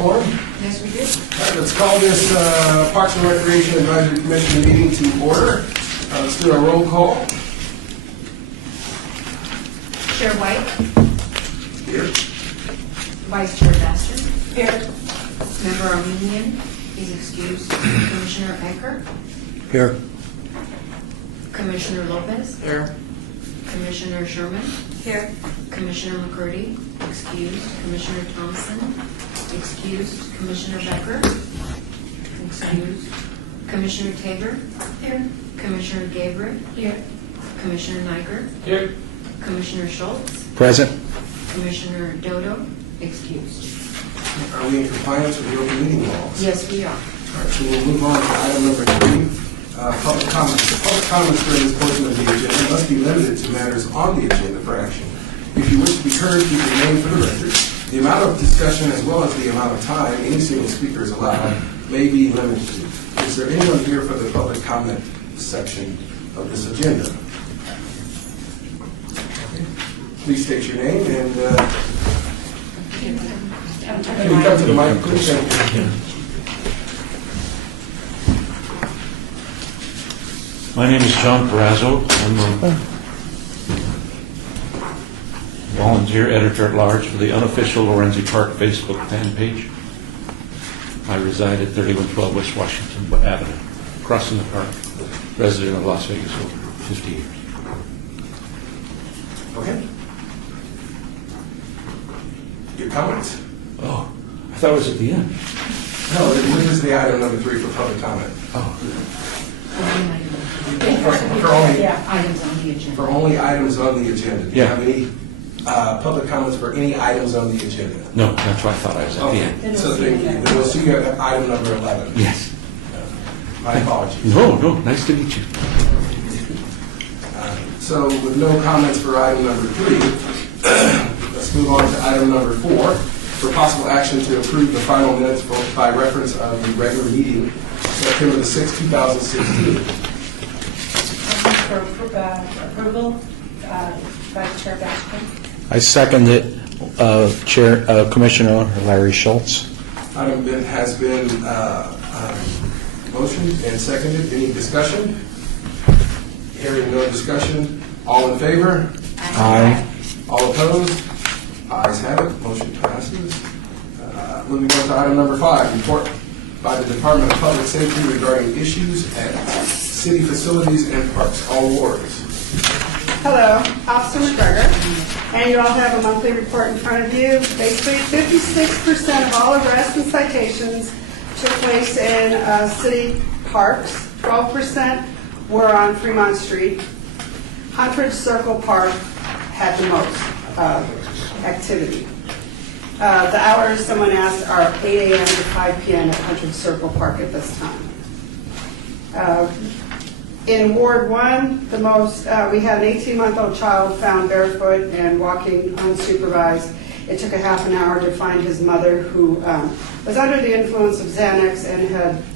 quorum? Yes, we do. All right, let's call this Parks and Recreation Advisory Commission meeting to order. Let's do a roll call. Chair White, Here. Vice Chair Baston. Here. Member Armenian is excused. Commissioner Ecker. Here. Commissioner Lopez. Here. Commissioner Sherman. Here. Commissioner McCurdy, excused. Commissioner Thompson, excused. Commissioner Becker, excused. Commissioner Tabor. Here. Commissioner Gabriel. Here. Commissioner Niger. Here. Commissioner Schultz. Present. Commissioner Dodo, excused. Are we in compliance with the open meeting laws? Yes, we are. All right, so we'll move on to item number 3, public comments. The public comments during this portion of the agenda must be limited to matters on the agenda for action. If you wish to be heard, keep your name for the record. The amount of discussion as well as the amount of time any single speaker is allowed may be limited. Is there anyone here for the public comment section of this agenda? Please state your name and can you come to the mic, please? Thank you. My name is John Perazzo. I'm a volunteer editor-at-large for the unofficial Lorenzi Park Facebook fan page. I reside at 3112 West Washington Avenue, crossing the park, resident of Las Vegas over 50 years. Okay. Your comments? Oh, I thought it was at the end. No, this is the item number 3 for public comment. Oh, Items on the agenda. For only items on the agenda. Do you Yeah. have any public comments for any items on the agenda? no, that's why I thought I was at the end. So thank you. Then we'll see you at item number 11. Yes. My apologies. No, nice to meet you. So with no comments for item number 3, let's move on to item number 4, for possible action to approve the final minutes by reference of the regular meeting, September the 6th, 2016. For approval, Vice Chair Baskin. I second it, Commissioner Larry Schultz. Item has been motioned and seconded. Any discussion? Hearing no discussion. All in favor? Aye. All opposed? Ayes have it. Motion passes. Moving on to item number 5, report by the Department of Public Safety regarding issues at city facilities and parks. All wards. Hello, Officer McGregor, and you all have a monthly report in front of you. Basically, 56% of all arrests and citations took place in city parks. 12% were on Fremont Street. Huntridge Circle Park had the most activity. The hours, someone asked, are 8 a.m. to 5 p.m. at Huntridge Circle Park at this time. In Ward 1, the most, we had an 18-month-old child found barefoot and walking unsupervised. It took a half an hour to find his mother, who was under the influence of Xanax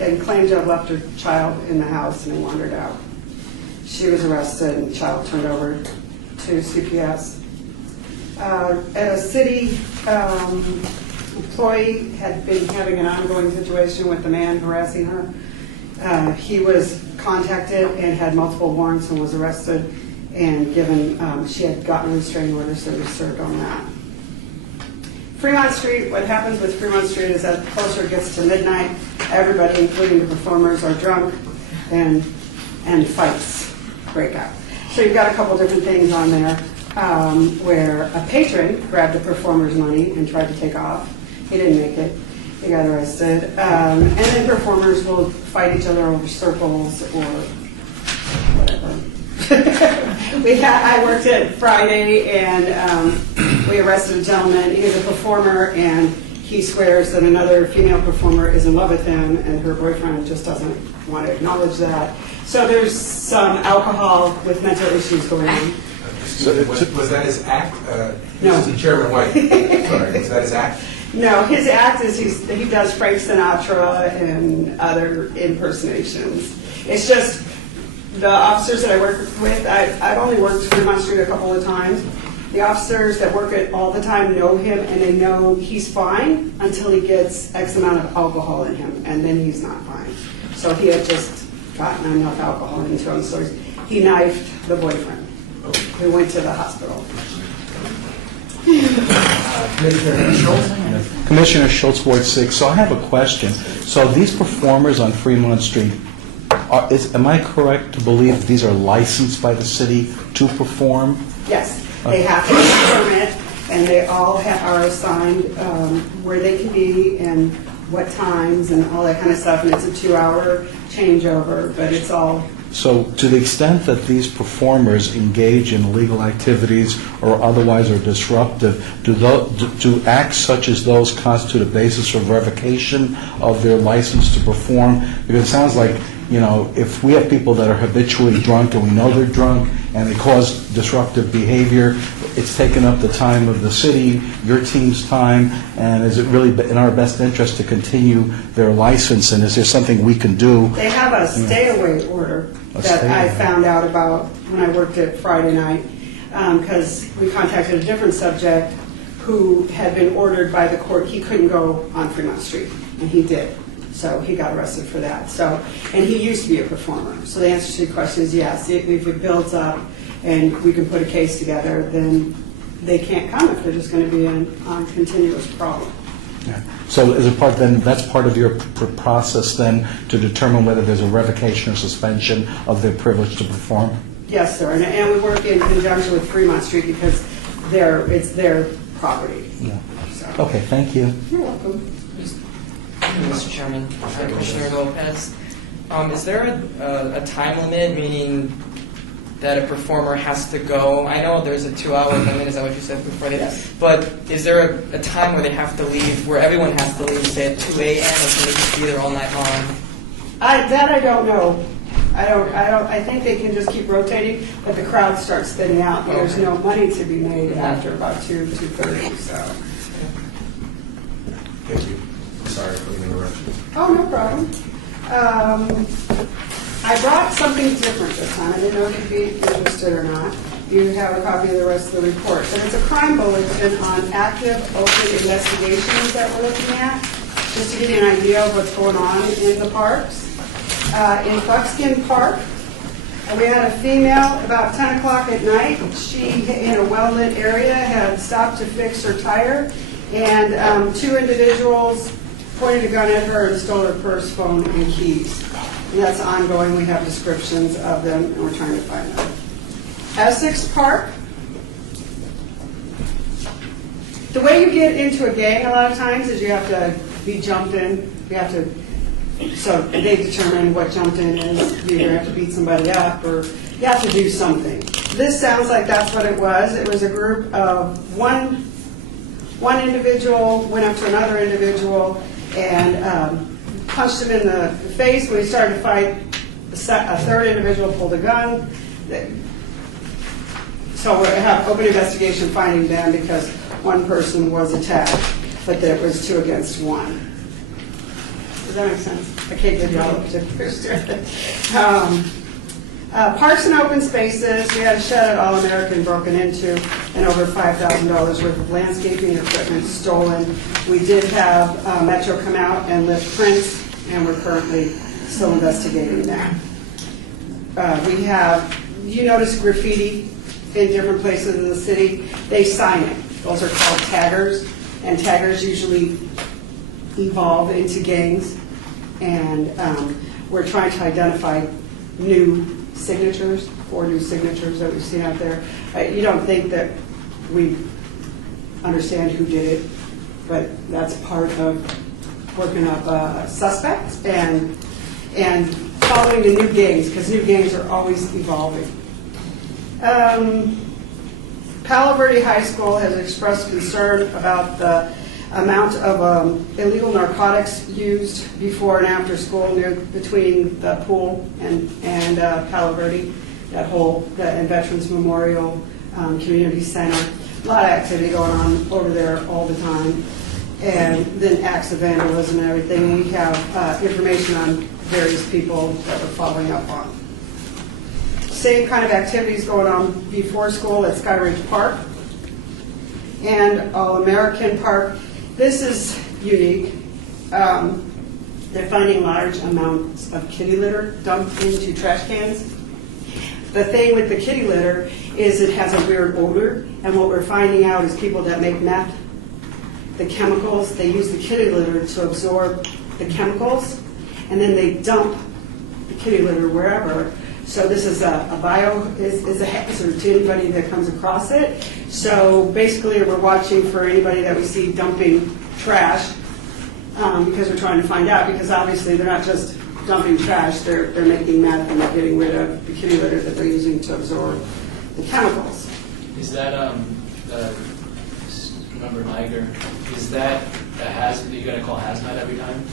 and claimed to have left her child in the house and wandered out. She was arrested and the child turned over to CPS. A city employee had been having an ongoing situation with the man harassing her. He was contacted and had multiple warrants and was arrested and given, she had gotten a restraining order, so was served on that. Fremont Street, what happens with Fremont Street is that closer it gets to midnight, everybody, including the performers, are drunk and fights break out. So you've got a couple different things on there where a patron grabbed a performer's money and tried to take off. He didn't make it. He got arrested. And then performers will fight each other over circles or whatever. I worked it Friday, and we arrested a gentleman. He was a performer, and he swears that another female performer is in love with him, and her boyfriend just doesn't want to acknowledge that. So there's some alcohol with mental issues going on. Was that his act? No. This is Chairman White. Sorry, was that his act? No, his act is he does Frank Sinatra and other impersonations. It's just the officers that I work with. I've only worked Fremont Street a couple of times, The officers that work it all the time know him, and they know he's fine until he gets X amount of alcohol in him, and then he's not fine. So he had just gotten enough alcohol into him, so he knifed the boyfriend, who went to the hospital. Commissioner Schultz? Commissioner Schultz, Ward 6. So I have a question. So these performers on Fremont Street, am I correct to believe these are licensed by the city to perform? Yes, they have to get a permit, and they all are assigned where they can be and what times and all that kind of stuff, and it's a 2-hour changeover, but it's all... So to the extent that these performers engage in illegal activities or otherwise are disruptive, do acts such as those constitute a basis for verification of their license to perform? Because it sounds like, you know, if we have people that are habitually drunk and we know they're drunk and they cause disruptive behavior, it's taken up the time of the city, your team's time, and is it really in our best interest to continue their license, and is there something we can do? They have a stay-away order that I found out about when I worked it Friday night, because we contacted a different subject who had been ordered by the court. He couldn't go on Fremont Street, and he did. So he got arrested for that. So, and he used to be a performer. So the answer to the question is yes. If it builds up and we can put a case together, then they can't come if they're just going to be on continuous problem. Yeah. So is it part then? That's part of your process then to determine whether there's a revocation or suspension of their privilege to perform. Yes, sir. And we work in conjunction with Fremont Street because it's their property. Yeah. So. Okay. Thank you. You're welcome. Mr. Chairman, Commissioner Lopez, is there a time limit, meaning that a performer has to go? I know there's a 2-hour limit, is that what you said before? Yes. But is there a time where they have to leave, where everyone has to leave, say at 2 a.m., or can they just be there all night long? I don't know. I think they can just keep rotating, but the crowd starts thinning out. And there's no money to be made after about 2:30. So. Thank you. Sorry for the interruption. Oh, no problem. I brought something different this time. I didn't know if you'd be interested or not. You have a copy of the rest of the report. And it's a crime bulletin on active open investigations that we're looking at, just to give you an idea of what's going on in the parks. In Buckskin Park, we had a female about 10 o'clock at night. She, in a well-lit area, had stopped to fix her tire, and 2 individuals pointed a gun at her and stole her purse, phone, and keys. And that's ongoing. We have descriptions of them, and we're trying to find them. Essex Park. The way you get into a gang a lot of times is you have to be jumped in. So they determine what jumped in is. You either have to beat somebody up or you have to do something. This sounds like that's what it was. It was a group of one individual went up to another individual and punched him in the face. When he started to fight, a third individual pulled a gun. So we have open investigation finding them because one person was attacked, but there was 2 against 1. Does that make sense? I can't give you all the particulars. Parks and open spaces, we had a shed at All-American broken into and over $5,000 worth of landscaping equipment stolen. We did have Metro come out and lift prints, and we're currently still investigating that. We have, you notice graffiti in different places in the city. They sign it. Those are called taggers, and taggers usually evolve into gangs, and we're trying to identify new signatures, 4 new signatures that we've seen out there. You don't think that we understand who did it, but that's part of working up suspects and following the new gangs, because new gangs are always evolving. Palo Verde High School has expressed concern about the amount of illegal narcotics used before and after school between the pool and Palo Verde, and Veterans Memorial Community Center. A lot of activity going on over there all the time. And then acts of vandalism and everything. We have information on various people that we're following up on. Same kind of activities going on before school at Sky Ridge Park. and All-American Park. This is unique. They're finding large amounts of kitty litter dumped into trash cans. The thing with the kitty litter is it has a weird odor, and what we're finding out is people that make meth, the chemicals, they use the kitty litter to absorb the chemicals, and then they dump the kitty litter wherever. So this is a hazard to anybody that comes across it. So basically, we're watching for anybody that we see dumping trash because we're trying to find out. Because obviously, they're not just dumping trash; they're making meth and they're getting rid of the kitty litter that they're using to absorb the chemicals. Is that Member Niger? Is that a hazard that you got to call hazmat every time?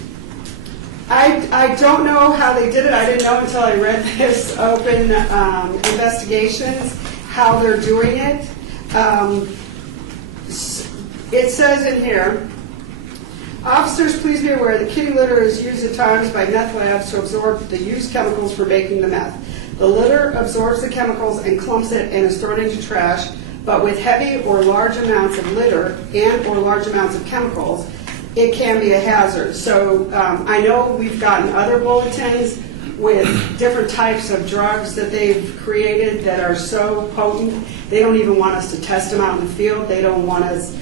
I don't know how they did it. I didn't know until I read this open investigations how they're doing it. It says in here, officers, please be aware that kitty litter is used at times by meth labs to absorb the used chemicals for making the meth. The litter absorbs the chemicals and clumps it and is thrown into trash, but with heavy or large amounts of litter and or large amounts of chemicals, it can be a hazard. So I know we've gotten other bulletins with different types of drugs that they've created that are so potent, they don't even want us to test them out in the field. They don't want us,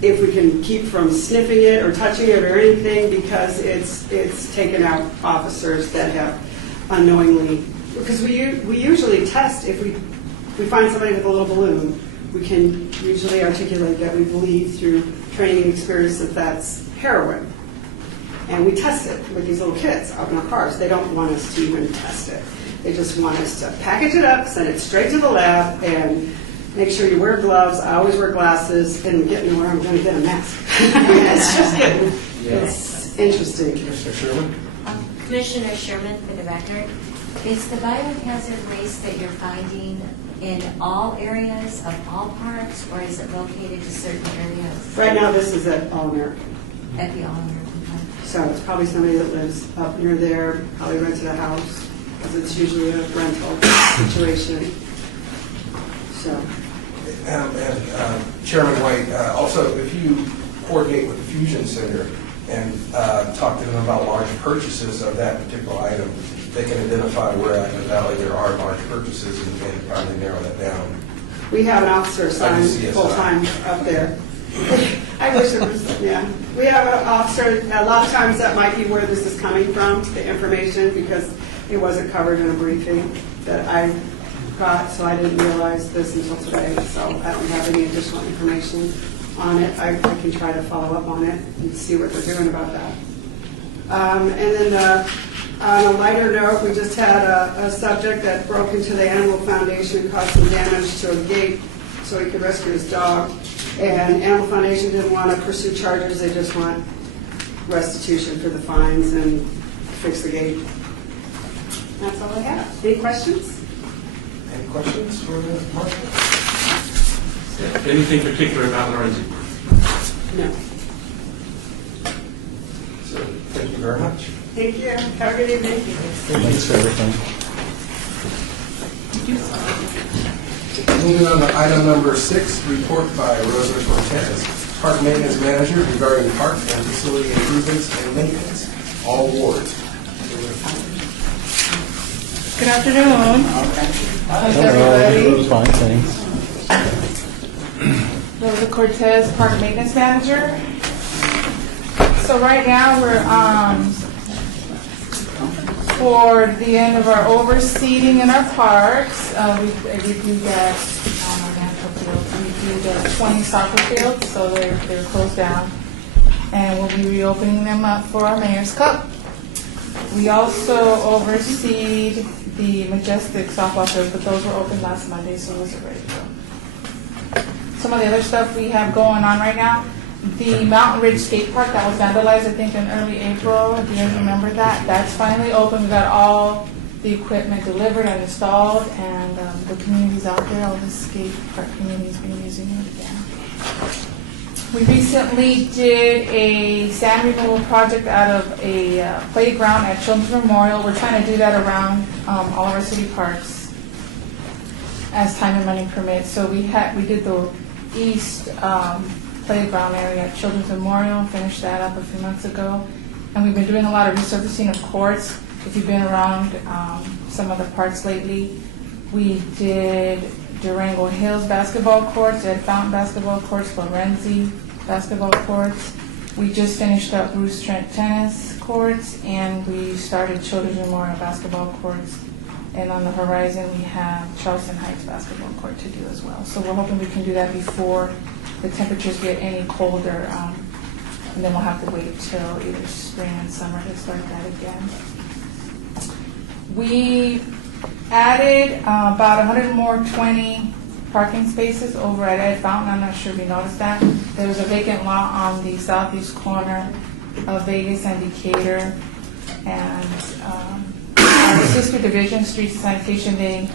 if we can keep from sniffing it or touching it or anything, because it's taken out officers that have unknowingly, because we usually test if we find somebody with a little balloon, we can usually articulate that we believe through training experience that that's heroin. And we test it with these little kids out in our cars. They don't want us to even test it. They just want us to package it up, send it straight to the lab, and make sure you wear gloves. I always wear glasses, and getting where I'm going to get a mask. It's just getting, it's interesting. Commissioner Sherman? Commissioner Sherman, for the record, is the biohazard waste that you're finding in all areas of all parks, or is it located to certain areas? Right now, this is at All-American. At the All-American Park? So it's probably somebody that lives up near there, probably rented a house, because it's usually a rental situation. So. Chairman White, also, if you coordinate with the Fusion Center and talk to them about large purchases of that particular item, they can identify where at the valley there are large purchases and probably narrow that down. We have an officer assigned CSI. full-time up there. I wish there was, yeah. We have an officer, a lot of times that might be where this is coming from, the information, because it wasn't covered in a briefing that I got, so I didn't realize this until today, so I don't have any additional information on it. I can try to follow up on it and see what they're doing about that. And then on a lighter note, we just had a subject that broke into the Animal Foundation and caused some damage to a gate so he could rescue his dog. And Animal Foundation didn't want to pursue charges, they just want restitution for the fines and fix the gate. That's all I have. Any questions? Any questions for the marshal? Anything particular about Lorenzi? No. So, thank you very much. Thank you. Have a good evening. Thanks for everything. Moving on to item number 6, report by Rosa Cortez, Park Maintenance Manager regarding park and facility improvements and maintenance, all wards. Good afternoon. How's everybody? Fine, thanks. Rosa Cortez, Park Maintenance Manager. So right now we're for the end of our overseeding in our parks. We reviewed that natural fields. We reviewed 20 soccer fields, so they're closed down, and we'll be reopening them up for our Mayor's Cup. We also overseed the Majestic softball fields, but those were open last Monday, so those are ready to go. Some of the other stuff we have going on right now, the Mountain Ridge Skate Park that was vandalized, I think, in early April. Do you guys remember that? That's finally open. We got all the equipment delivered and installed, and the community's out there. All the skate park community's been using it again. We recently did a sand removal project out of a playground at Children's Memorial. We're trying to do that around all of our city parks as time and money permits. So we did the east playground area at Children's Memorial, finished that up a few months ago. And we've been doing a lot of resurfacing of courts. If you've been around some of the parks lately, we did Durango Hills basketball courts, Ed Fountain basketball courts, Lorenzi basketball courts. We just finished up Bruce Trent tennis courts, and we started Children's Memorial basketball courts. And on the horizon, we have Charleston Heights basketball court to do as well. So we're hoping we can do that before the temperatures get any colder, and then we'll have to wait till either spring and summer to start that again. We added about 120 parking spaces over at Ed Fountain. I'm not sure if you noticed that. There was a vacant lot on the southeast corner of Vegas and Decatur. And our sister division, Streets and Sanitation, they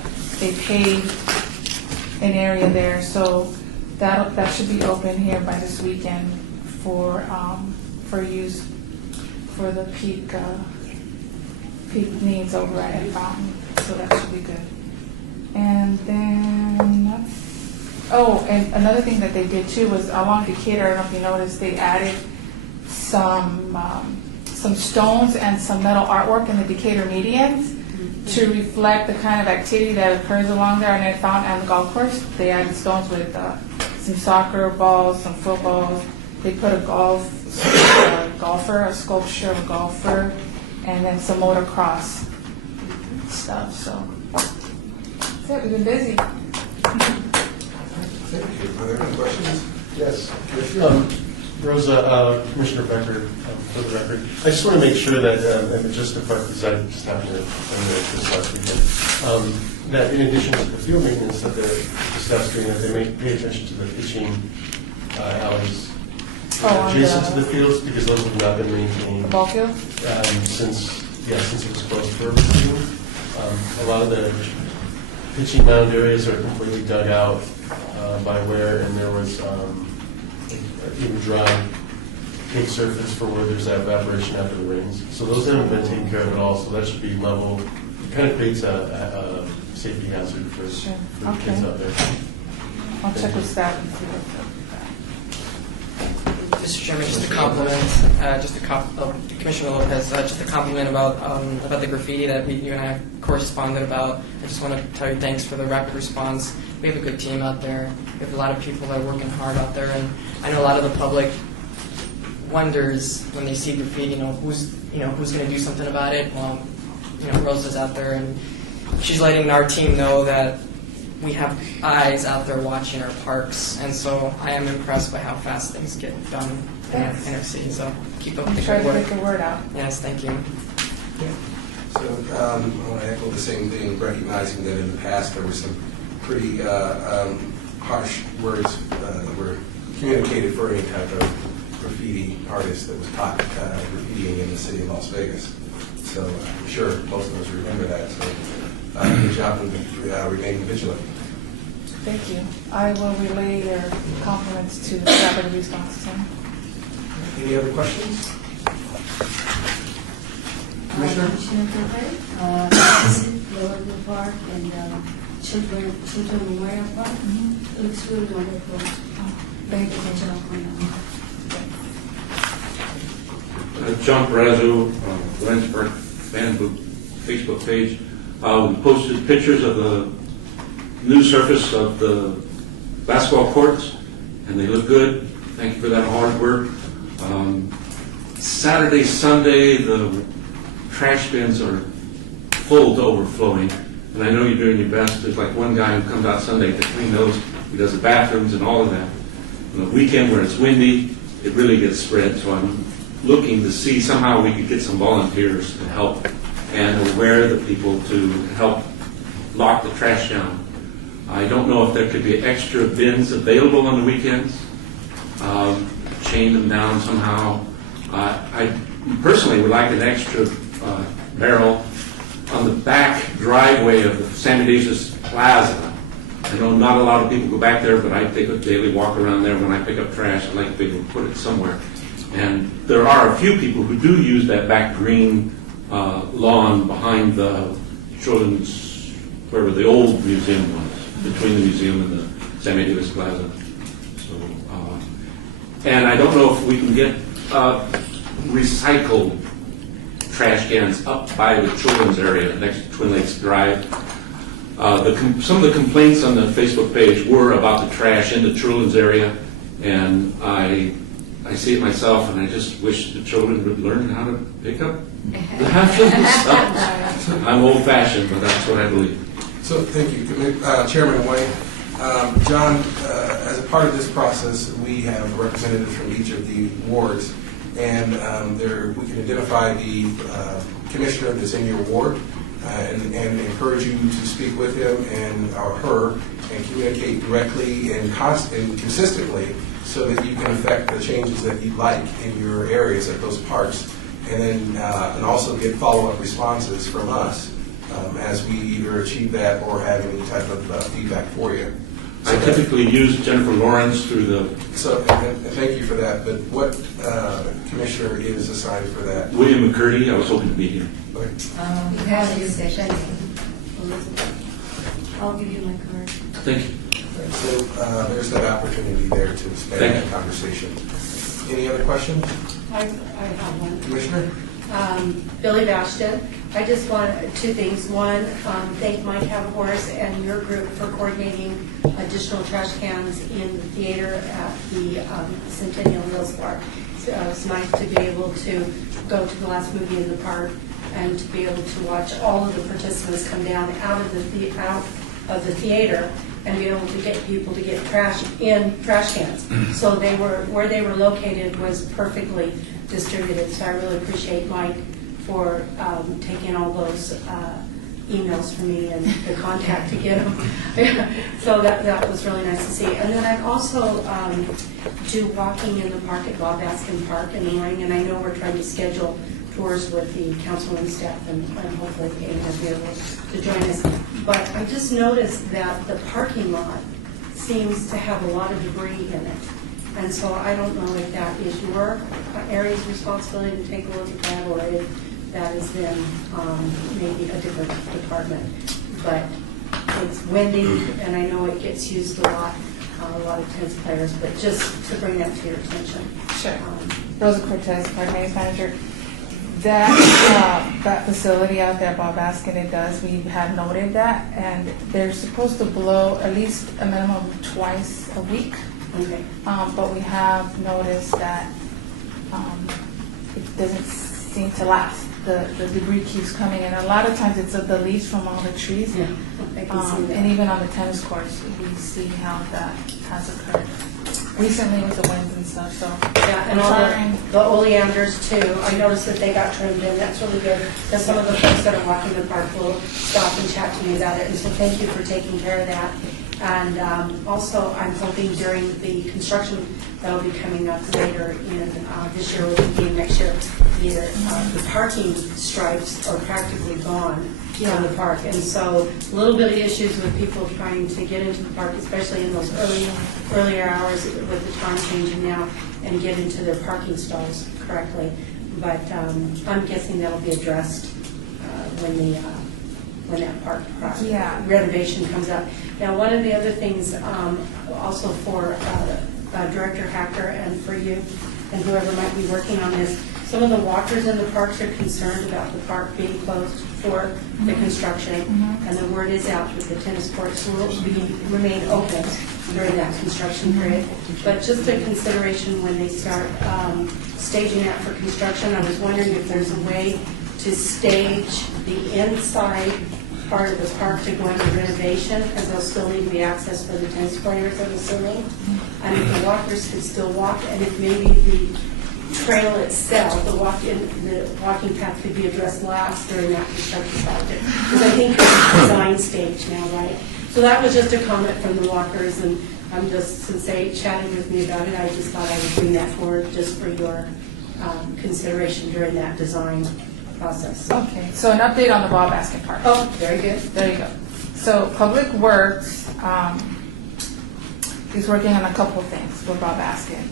paved an area there. So that should be open here by this weekend for use for the peak needs over at Ed Fountain. So that should be good. And then, and another thing that they did too was along Decatur, I don't know if you noticed, they added some stones and some metal artwork in the Decatur medians to reflect the kind of activity that occurs along there in Ed Fountain and the golf course. They added stones with some soccer balls, some footballs. They put a sculpture of a golfer, and then some motocross stuff. So that's it. We've been busy. Thank you. Are there any questions? Yes. Rosa, Commissioner Becker, for the record, I just want to make sure that, and just to part, because I just happened to this last weekend, that in addition to the field maintenance that they're discussing, that they may pay attention to the pitching alleys adjacent to the fields, because those have not been maintained. The ball field? Since it was closed for a season. A lot of the pitching mound areas are completely dug out by wear, and there was even dry cake surface for where there's evaporation after the rains. So those haven't been taken care of at all, so that should be level. It kind of creates a safety hazard for the kids out there. I'll check with staff and see what's up. Mr. Chairman, just a compliment, Commissioner Lopez, just a compliment about the graffiti that you and I corresponded about. I just want to tell you thanks for the rapid response. We have a good team out there. We have a lot of people that are working hard out there, and I know a lot of the public wonders when they see graffiti, who's going to do something about it. Well, Rosa's out there, and she's letting our team know that we have eyes out there watching our parks, and so I am impressed by how fast things get done in our city. So keep up the Try good to work. get the word out. Yes, thank you. So I want to echo the same thing, recognizing that in the past there were some pretty harsh words that were communicated for any type of graffiti artist that was caught graffitiing in the city of Las Vegas. So I'm sure most of us remember that. So good job and remain vigilant. Thank you. I will relay your compliments to the rapid response team. Any other questions? Commissioner? Commissioner Cooper, Lower Park and Children Memorial Park. Looks really wonderful. Very professional. John Perazzo, Lorenz Park fan Facebook page. We posted pictures of the new surface of the basketball courts, and they look good. Thank you for that hard work. Saturday, Sunday, the trash bins are full to overflowing, and I know you're doing your best. There's like one guy who comes out Sunday to clean those. He does the bathrooms and all of that. On the weekend where it's windy, it really gets spread, so I'm looking to see somehow we could get some volunteers to help and aware the people to help lock the trash down. I don't know if there could be extra bins available on the weekends, chain them down somehow. I personally would like an extra barrel on the back driveway of the San Medeiros Plaza. I know not a lot of people go back there, but I take a daily walk around there when I pick up trash. I'd like to be able to put it somewhere. And there are a few people who do use that back green lawn behind the children's, wherever the old museum was, between the museum and the San Medeiros Plaza. And I don't know if we can get recycled trash cans up by the children's area next to Twin Lakes Drive. Some of the complaints on the Facebook page were about the trash in the children's area, and I see it myself, and I just wish the children would learn how to pick up the after themselves. I'm old-fashioned, but that's what I believe. So, thank you, Chairman White. John, as a part of this process, we have representatives from each of the wards, and we can identify the commissioner that's in your ward and encourage you to speak with him or her and communicate directly and consistently so that you can affect the changes that you'd like in your areas at those parks, and then and also get follow-up responses from us as we either achieve that or have any type of feedback for you. I typically use Jennifer Lawrence through the... So, and thank you for that, but what commissioner is assigned for that? William McCurdy. I was hoping to be here. Okay. I'll give you my card. Thank you. So there's that opportunity there to expand that conversation. Any other questions? I have one. Commissioner? Billy Vashton. I just want two things. One, thank Mike Haverhorse and your group for coordinating additional trash cans in the theater at the Centennial Hills Park. So, it's nice to be able to go to the last movie in the park and to be able to watch all of the participants come down out of the theater and be able to get people to get trash in trash cans. So where they were located was perfectly distributed. So I really appreciate Mike for taking all those emails for me and the contact to get them. So that was really nice to see. And then I also do walking in the park at Bob Askin Park in the morning, and I know we're trying to schedule tours with the council and staff, and hopefully Kate will be able to join us. But I just noticed that the parking lot seems to have a lot of debris in it. And so I don't know if that is your area's responsibility to take a look at that, or if that has been maybe a different department. But it's windy, and I know it gets used a lot of tennis players, but just to bring that to your attention. Sure. Rosa Cortez, Park Maintenance Manager. That facility out there, Bob Askin, it does. We have noted that, and they're supposed to blow at least a minimum of twice a week. Okay. But we have noticed that it doesn't seem to last. The debris keeps coming, and a lot of times it's the leaves from all the trees. Yeah, I can see that. And even on the tennis courts, we see how that has occurred. Recently with the winds and stuff, so. Yeah, and all the oleanders too. I noticed that they got trimmed in. That's really good. Because some of the folks that are walking the park will stop and chat to me about it. And so thank you for taking care of that. And also, I'm hoping during the construction that'll be coming up later in this year or beginning next year, the parking stripes are practically gone from the park. And so a little bit of issues with people trying to get into the park, especially in those earlier hours with the time changing now, and get into their parking stalls correctly. But I'm guessing that'll be addressed when that park renovation comes up. Now, one of the other things also for Director Hacker and for you and whoever might be working on this, some of the walkers in the parks are concerned about the park being closed for the construction, and the word is out with the tennis courts will remain open during that construction period. But just a consideration when they start staging that for construction, I was wondering if there's a way to stage the inside part of the park to go into renovation, because there'll still need to be access for the tennis players, I'm assuming. And if the walkers could still walk, and if maybe the trail itself, the walking path could be addressed last during that construction project. Because I think it's a design stage now, right? So that was just a comment from the walkers, and I'm just, since they chatting with me about it, I just thought I would bring that forward just for your consideration during that design process. Okay, so an update on the Bob Askin Park. Oh, very good. There you go. So Public Works is working on a couple things for Bob Askin.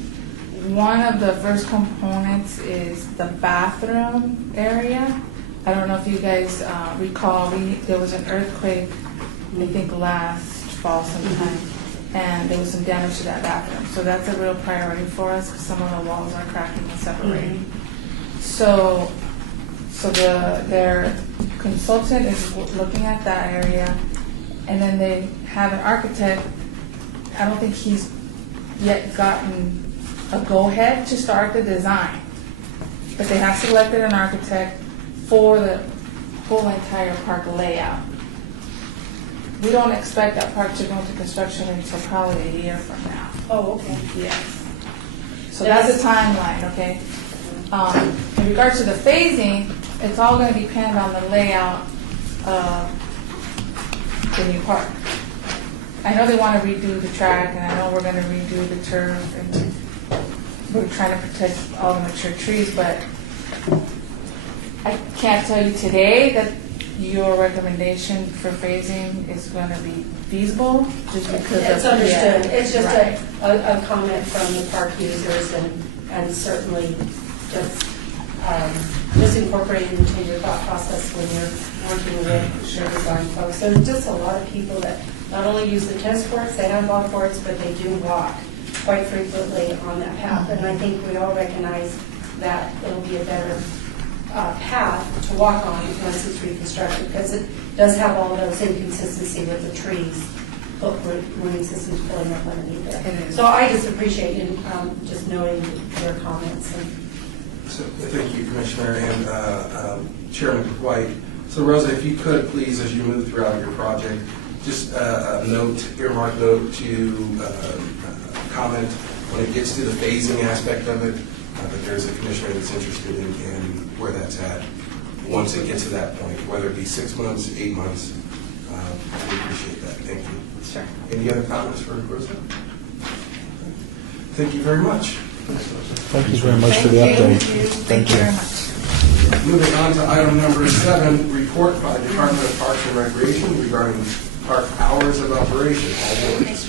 One of the first components is the bathroom area. I don't know if you guys recall, there was an earthquake, I think last fall sometime, and there was some damage to that bathroom. So that's a real priority for us, because some of the walls are cracking and separating. So their consultant is looking at that area, and then they have an architect. I don't think he's yet gotten a go-ahead to start the design, but they have selected an architect for the whole entire park layout. We don't expect that park to go into construction until probably a year from now. Oh, okay. Yes. So that's the timeline, okay? In regards to the phasing, it's all going to depend on the layout of the new park. I know they want to redo the track, and I know we're going to redo the turf, and we're trying to protect all the mature trees, but I can't tell you today that your recommendation for phasing is going to be feasible, just because It's of... understood. Yeah, It's just right. a comment from the park users, and certainly just incorporating into your thought process when you're working with your design folks. There's just a lot of people that not only use the tennis courts, they have golf courts, but they do walk quite frequently on that path. And I think we all recognize that it'll be a better path to walk on once it's reconstructed, because it does have all those inconsistency with the trees, rooting systems pulling up underneath It there. is. So I just appreciate you just knowing your comments. So, thank you, Commissioner, and Chairman White. So Rosa, if you could, please, as you move throughout your project, just a earmark note to comment when it gets to the phasing aspect of it, that there's a commissioner that's interested in where that's at once it gets to that point, whether it be 6 months, 8 months. We appreciate that. Thank you. Sure. Any other comments for Rosa? Thank you very much. Thank you very much for the update. Thank you very much. Moving on to item number 7, report by the Department of Parks and Recreation regarding park hours of operation. All boards.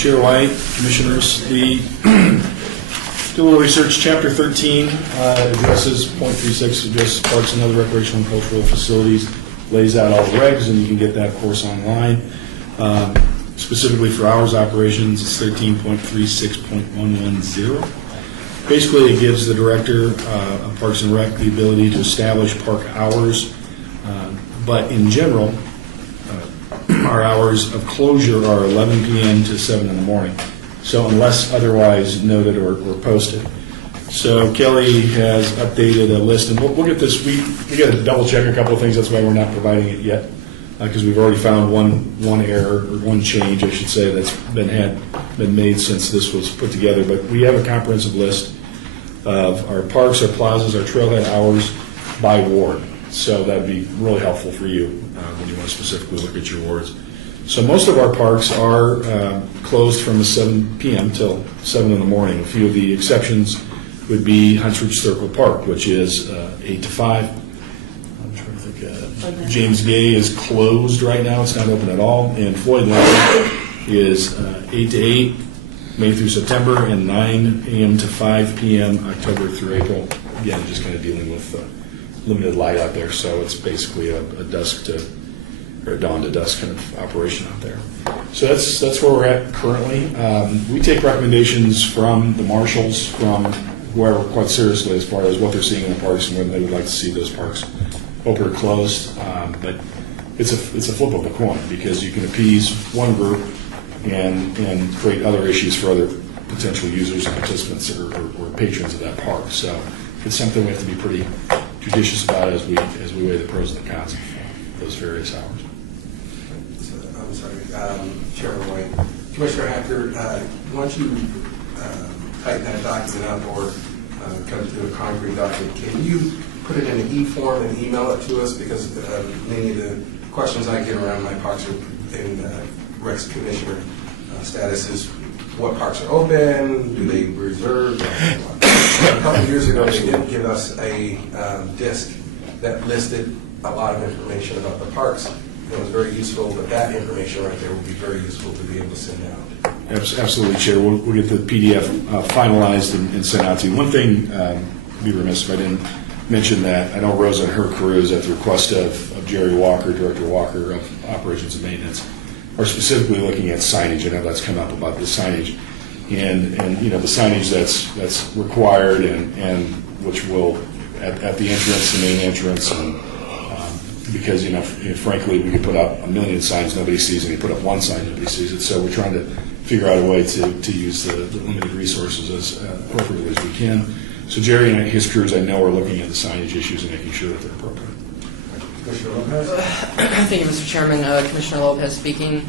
Chair White, Commissioners, do a little research. Chapter 13 addresses .36, addresses parks and other recreational and cultural facilities, lays out all the regs, and you can get that course online. Specifically for hours operations, it's 13.36.110. Basically, it gives the director of Parks and Rec the ability to establish park hours, but in general, our hours of closure are 11 p.m. to 7 in the morning. So unless otherwise noted or posted. So Kelly has updated a list, and we'll get this. We got to double check a couple of things. That's why we're not providing it yet, because we've already found one error, or one change, I should say, that's been made since this was put together. But we have a comprehensive list of our parks, our plazas, our trailhead hours by ward. So that'd be really helpful for you when you want to specifically look at your wards. So most of our parks are closed from 7 p.m. till 7 in the morning. A few of the exceptions would be Hunts Ridge Circle Park, which is 8 to 5. I'm trying to think. James Gay is closed right now. It's not open at all. And Floyd Lane is 8 to 8, May through September, and 9 a.m. to 5 p.m. October through April. Again, just kind of dealing with limited light out there, so it's basically a dusk to or a dawn to dusk kind of operation out there. So that's where we're at currently. We take recommendations from the marshals, from whoever, quite seriously, as far as what they're seeing in the parks and whether they would like to see those parks open or closed. But it's a flip of the coin, because you can appease one group and create other issues for other potential users and participants or patrons of that park. So it's something we have to be pretty judicious about as we weigh the pros and the cons of those various hours. I'm sorry, Chairman White. Commissioner Hacker, why don't you tighten that document up or come to a concrete document? Can you put it in an e-form and email it to us? Because many of the questions I get around my parks and Recs Commissioner status is what parks are open, do they reserve? A couple of years ago, they did give us a disc that listed a lot of information about the parks. It was very useful, but that information right there would be very useful to be able to send out. Absolutely, Chair. We'll get the PDF finalized and sent out to you. One thing, I'd be remiss if I didn't mention that. I know Rosa and her crew is at the request of Jerry Walker, Director Walker of Operations and Maintenance, are specifically looking at signage. I know that's come up about the signage, and the signage that's required and which will at the entrance, the main entrance, and because frankly we could put up 1 million signs nobody sees, and you put up one sign nobody sees it. So we're trying to figure out a way to use the limited resources as appropriately as we can. So Jerry and his crews, I know, are looking at the signage issues and making sure that they're appropriate. Commissioner Lopez? Thank you, Mr. Chairman. Commissioner Lopez speaking.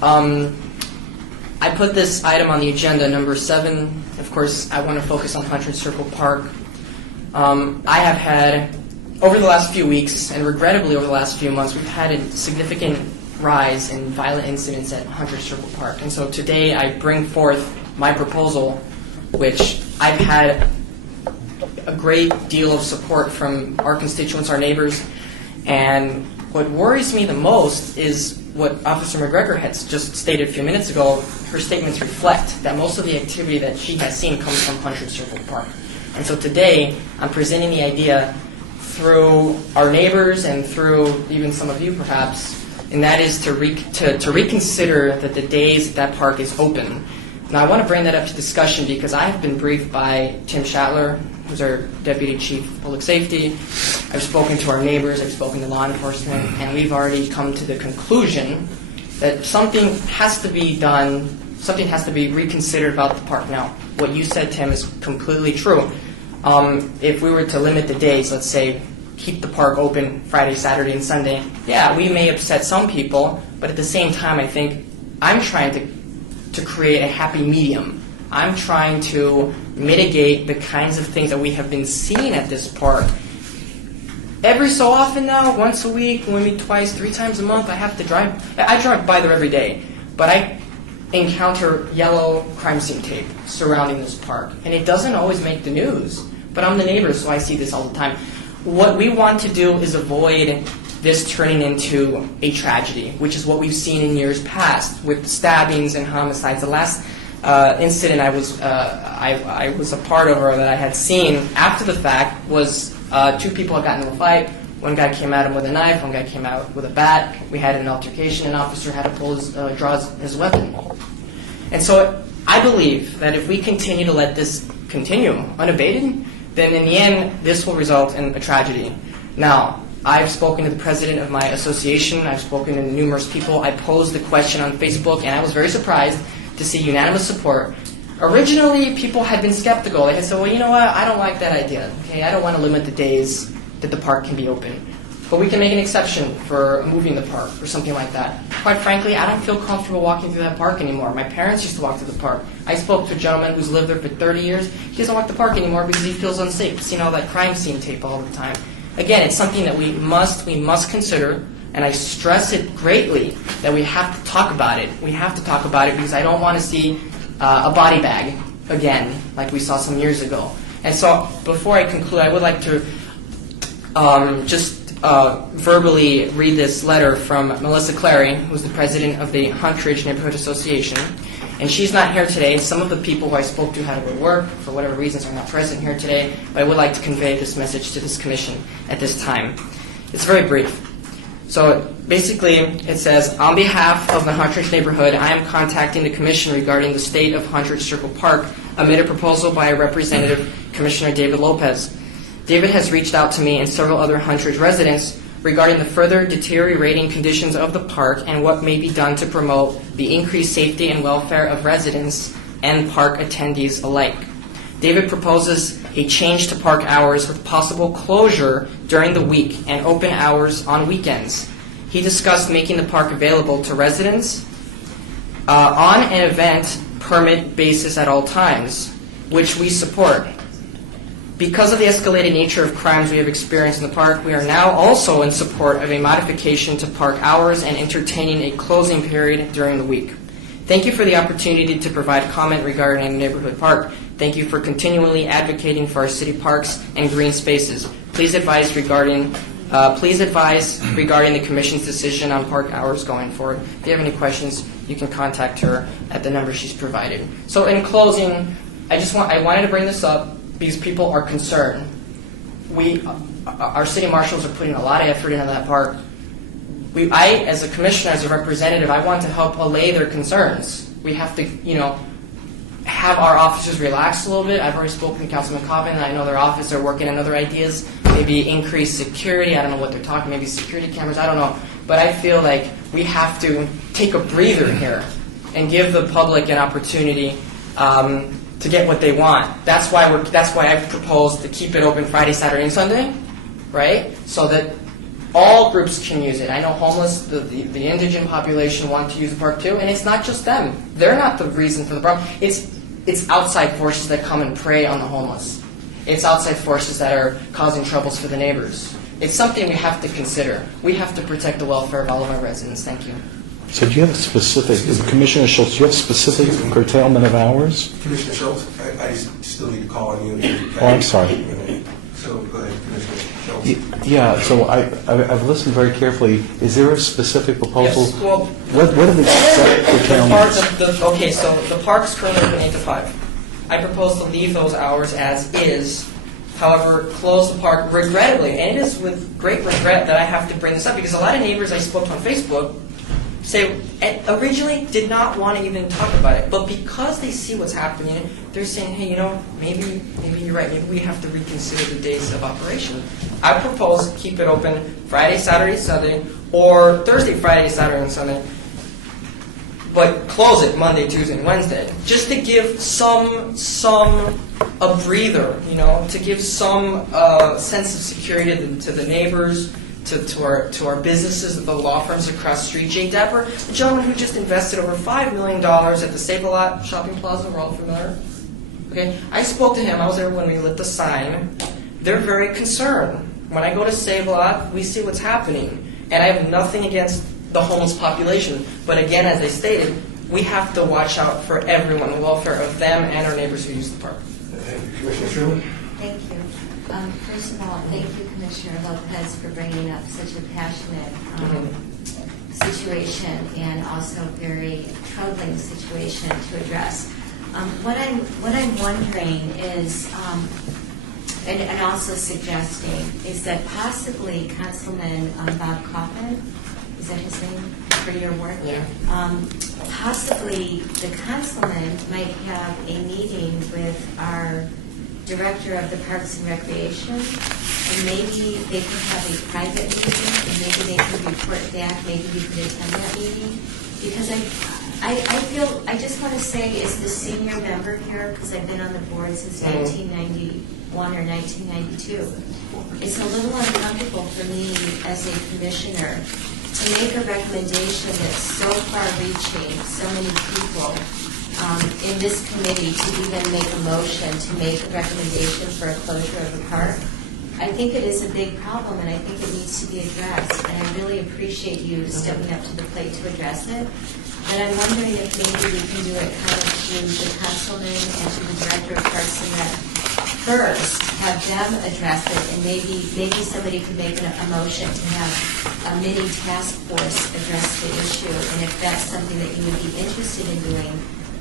I put this item on the agenda, number 7. Of course, I want to focus on 100 Circle Park. I have had, over the last few weeks, and regrettably over the last few months, we've had a significant rise in violent incidents at 100 Circle Park. And so today I bring forth my proposal, which I've had a great deal of support from our constituents, our neighbors. And what worries me the most is what Officer McGregor had just stated a few minutes ago. Her statements reflect that most of the activity that she has seen comes from 100 Circle Park. And so today I'm presenting the idea through our neighbors and through even some of you perhaps, and that is to reconsider that the days that park is open. Now I want to bring that up to discussion because I have been briefed by Tim Schattler, who's our Deputy Chief of Public Safety. I've spoken to our neighbors, I've spoken to law enforcement, and we've already come to the conclusion that something has to be done, something has to be reconsidered about the park. Now, what you said, Tim, is completely true. If we were to limit the days, let's say, keep the park open Friday, Saturday, and Sunday, yeah, we may upset some people, but at the same time, I think I'm trying to create a happy medium. I'm trying to mitigate the kinds of things that we have been seeing at this park. Every so often now, once a week, maybe twice, 3 times a month, I drive by there every day, but I encounter yellow crime scene tape surrounding this park, and it doesn't always make the news, but I'm the neighbor, so I see this all the time. What we want to do is avoid this turning into a tragedy, which is what we've seen in years past with stabbings and homicides. The last incident I was a part of, or that I had seen after the fact, was 2 people had gotten into a fight. One guy came at him with a knife, one guy came out with a bat. We had an altercation, an officer had to draw his weapon. And so I believe that if we continue to let this continue unabated, then in the end, this will result in a tragedy. Now, I've spoken to the president of my association, I've spoken to numerous people, I posed the question on Facebook, and I was very surprised to see unanimous support. Originally, people had been skeptical. They had said, well, you know what, I don't like that idea. Okay, I don't want to limit the days that the park can be open. But we can make an exception for moving the park or something like that. Quite frankly, I don't feel comfortable walking through that park anymore. My parents used to walk through the park. I spoke to a gentleman who's lived there for 30 years. He doesn't walk the park anymore because he feels unsafe, seeing all that crime scene tape all the time. Again, it's something that we must consider, and I stress it greatly that we have to talk about it. We have to talk about it because I don't want to see a body bag again, like we saw some years ago. And so, before I conclude, I would like to verbally read this letter from Melissa Clary, who's the president of the Huntridge Neighborhood Association. And she's not here today. Some of the people who I spoke to had to go to work, for whatever reasons, are not present here today. But I would like to convey this message to this commission at this time. It's very brief. So basically, it says, on behalf of the Huntridge neighborhood, I am contacting the commission regarding the state of Huntridge Circle Park amid a proposal by Representative Commissioner David Lopez. David has reached out to me and several other Huntridge residents regarding the further deteriorating conditions of the park and what may be done to promote the increased safety and welfare of residents and park attendees alike. David proposes a change to park hours with possible closure during the week and open hours on weekends. He discussed making the park available to residents on an event permit basis at all times, which we support. Because of the escalated nature of crimes we have experienced in the park, we are now also in support of a modification to park hours and entertaining a closing period during the week. Thank you for the opportunity to provide comment regarding the neighborhood park. Thank you for continually advocating for our city parks and green spaces. Please advise regarding the Commission's decision on park hours going forward. If you have any questions, you can contact her at the number she's provided. So in closing, I wanted to bring this up because people are concerned. Our city marshals are putting a lot of effort into that park. I, as a commissioner, as a representative, I want to help allay their concerns. We have to, have our officers relax a little bit. I've already spoken to Councilman Cobbin, and I know their office are working on other ideas, maybe increase security. I don't know what they're talking, maybe security cameras, I don't know. But I feel like we have to take a breather here and give the public an opportunity to get what they want. That's why I've proposed to keep it open Friday, Saturday, and Sunday, right? So that all groups can use it. I know homeless, the indigent population want to use the park too, and it's not just them. They're not the reason for the problem. It's outside forces that come and prey on the homeless. It's outside forces that are causing troubles for the neighbors. It's something we have to consider. We have to protect the welfare of all of our residents. Thank you. So do you have a specific, Commissioner Schultz, do you have specific curtailment of hours? Commissioner Schultz, I still need to call on you. Oh, I'm sorry. So go ahead, Commissioner Schultz. Yeah, so I've listened very carefully. Is there a specific proposal? Yes, well, what are the set curtailments? Okay, so the park's currently open 8 to 5. I propose to leave those hours as is. However, close the park regrettably, and it is with great regret that I have to bring this up, because a lot of neighbors I spoke to on Facebook say originally did not want to even talk about it, but because they see what's happening, they're saying, hey, maybe you're right, maybe we have to reconsider the days of operation. I propose keep it open Friday, Saturday, Sunday, or Thursday, Friday, Saturday, and Sunday, but close it Monday, Tuesday, and Wednesday, just to give a breather, to give some sense of security to the neighbors, to our businesses, the law firms across the street. Jay Depper, the gentleman who just invested over $5 million at the Save-A-Lot shopping plaza, we're all familiar. Okay, I spoke to him. I was there when we lit the sign. They're very concerned. When I go to Save-A-Lot, we see what's happening, and I have nothing against the homeless population. But again, as I stated, we have to watch out for everyone, the welfare of them and our neighbors who use the park. Commissioner Sherman? Thank you. First of all, thank you, Commissioner Lopez, for bringing up such a passionate situation and also very troubling situation to address. What I'm wondering is, and also suggesting, is that possibly Councilman Bob Coffin, is that his name for your work? Yeah. Possibly the councilman might have a meeting with our director of the Parks and Recreation, and maybe they could have a private meeting, and maybe they could report back, maybe we could attend that meeting. Because I just want to say, as the senior member here, because I've been on the board since 1991 or 1992, it's a little uncomfortable for me as a commissioner to make a recommendation that's so far-reaching, so many people in this committee to even make a motion to make a recommendation for a closure of the park. I think it is a big problem, and I think it needs to be addressed. And I really appreciate you stepping up to the plate to address it. But I'm wondering if maybe we can do it kind of through the councilman and to the director of Parks and Rec first, have them address it, and maybe somebody could make a motion to have a mini task force address the issue. And if that's something that you would be interested in doing,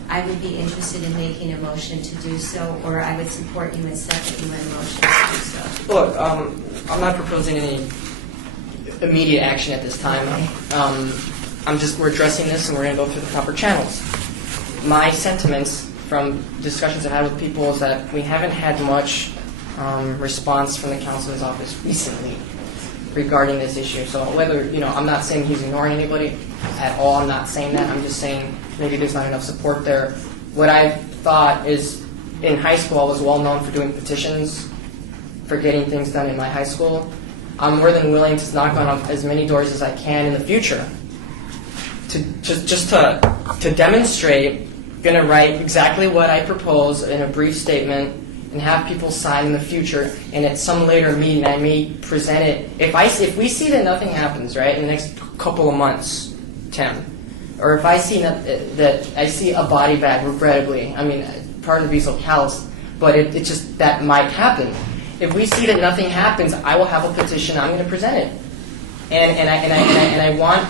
I would be interested in making a motion to do so, or I would support you and second you in a motion to do so. Look, I'm not proposing any immediate action at this time. We're addressing this, and we're going to go through the proper channels. My sentiments from discussions I've had with people is that we haven't had much response from the councilman's office recently regarding this issue. So whether, I'm not saying he's ignoring anybody at all. I'm not saying that. I'm just saying maybe there's not enough support there. What I thought is, in high school, I was well known for doing petitions, for getting things done in my high school. I'm more than willing to knock on as many doors as I can in the future to demonstrate. Going to write exactly what I propose in a brief statement and have people sign in the future, and at some later meeting I may present it. If we see that nothing happens, right, in the next couple of months, Tim, or if I see that I see a body bag, regrettably, pardon to be so callous, but it just, that might happen. If we see that nothing happens, I will have a petition. I'm going to present it, and I want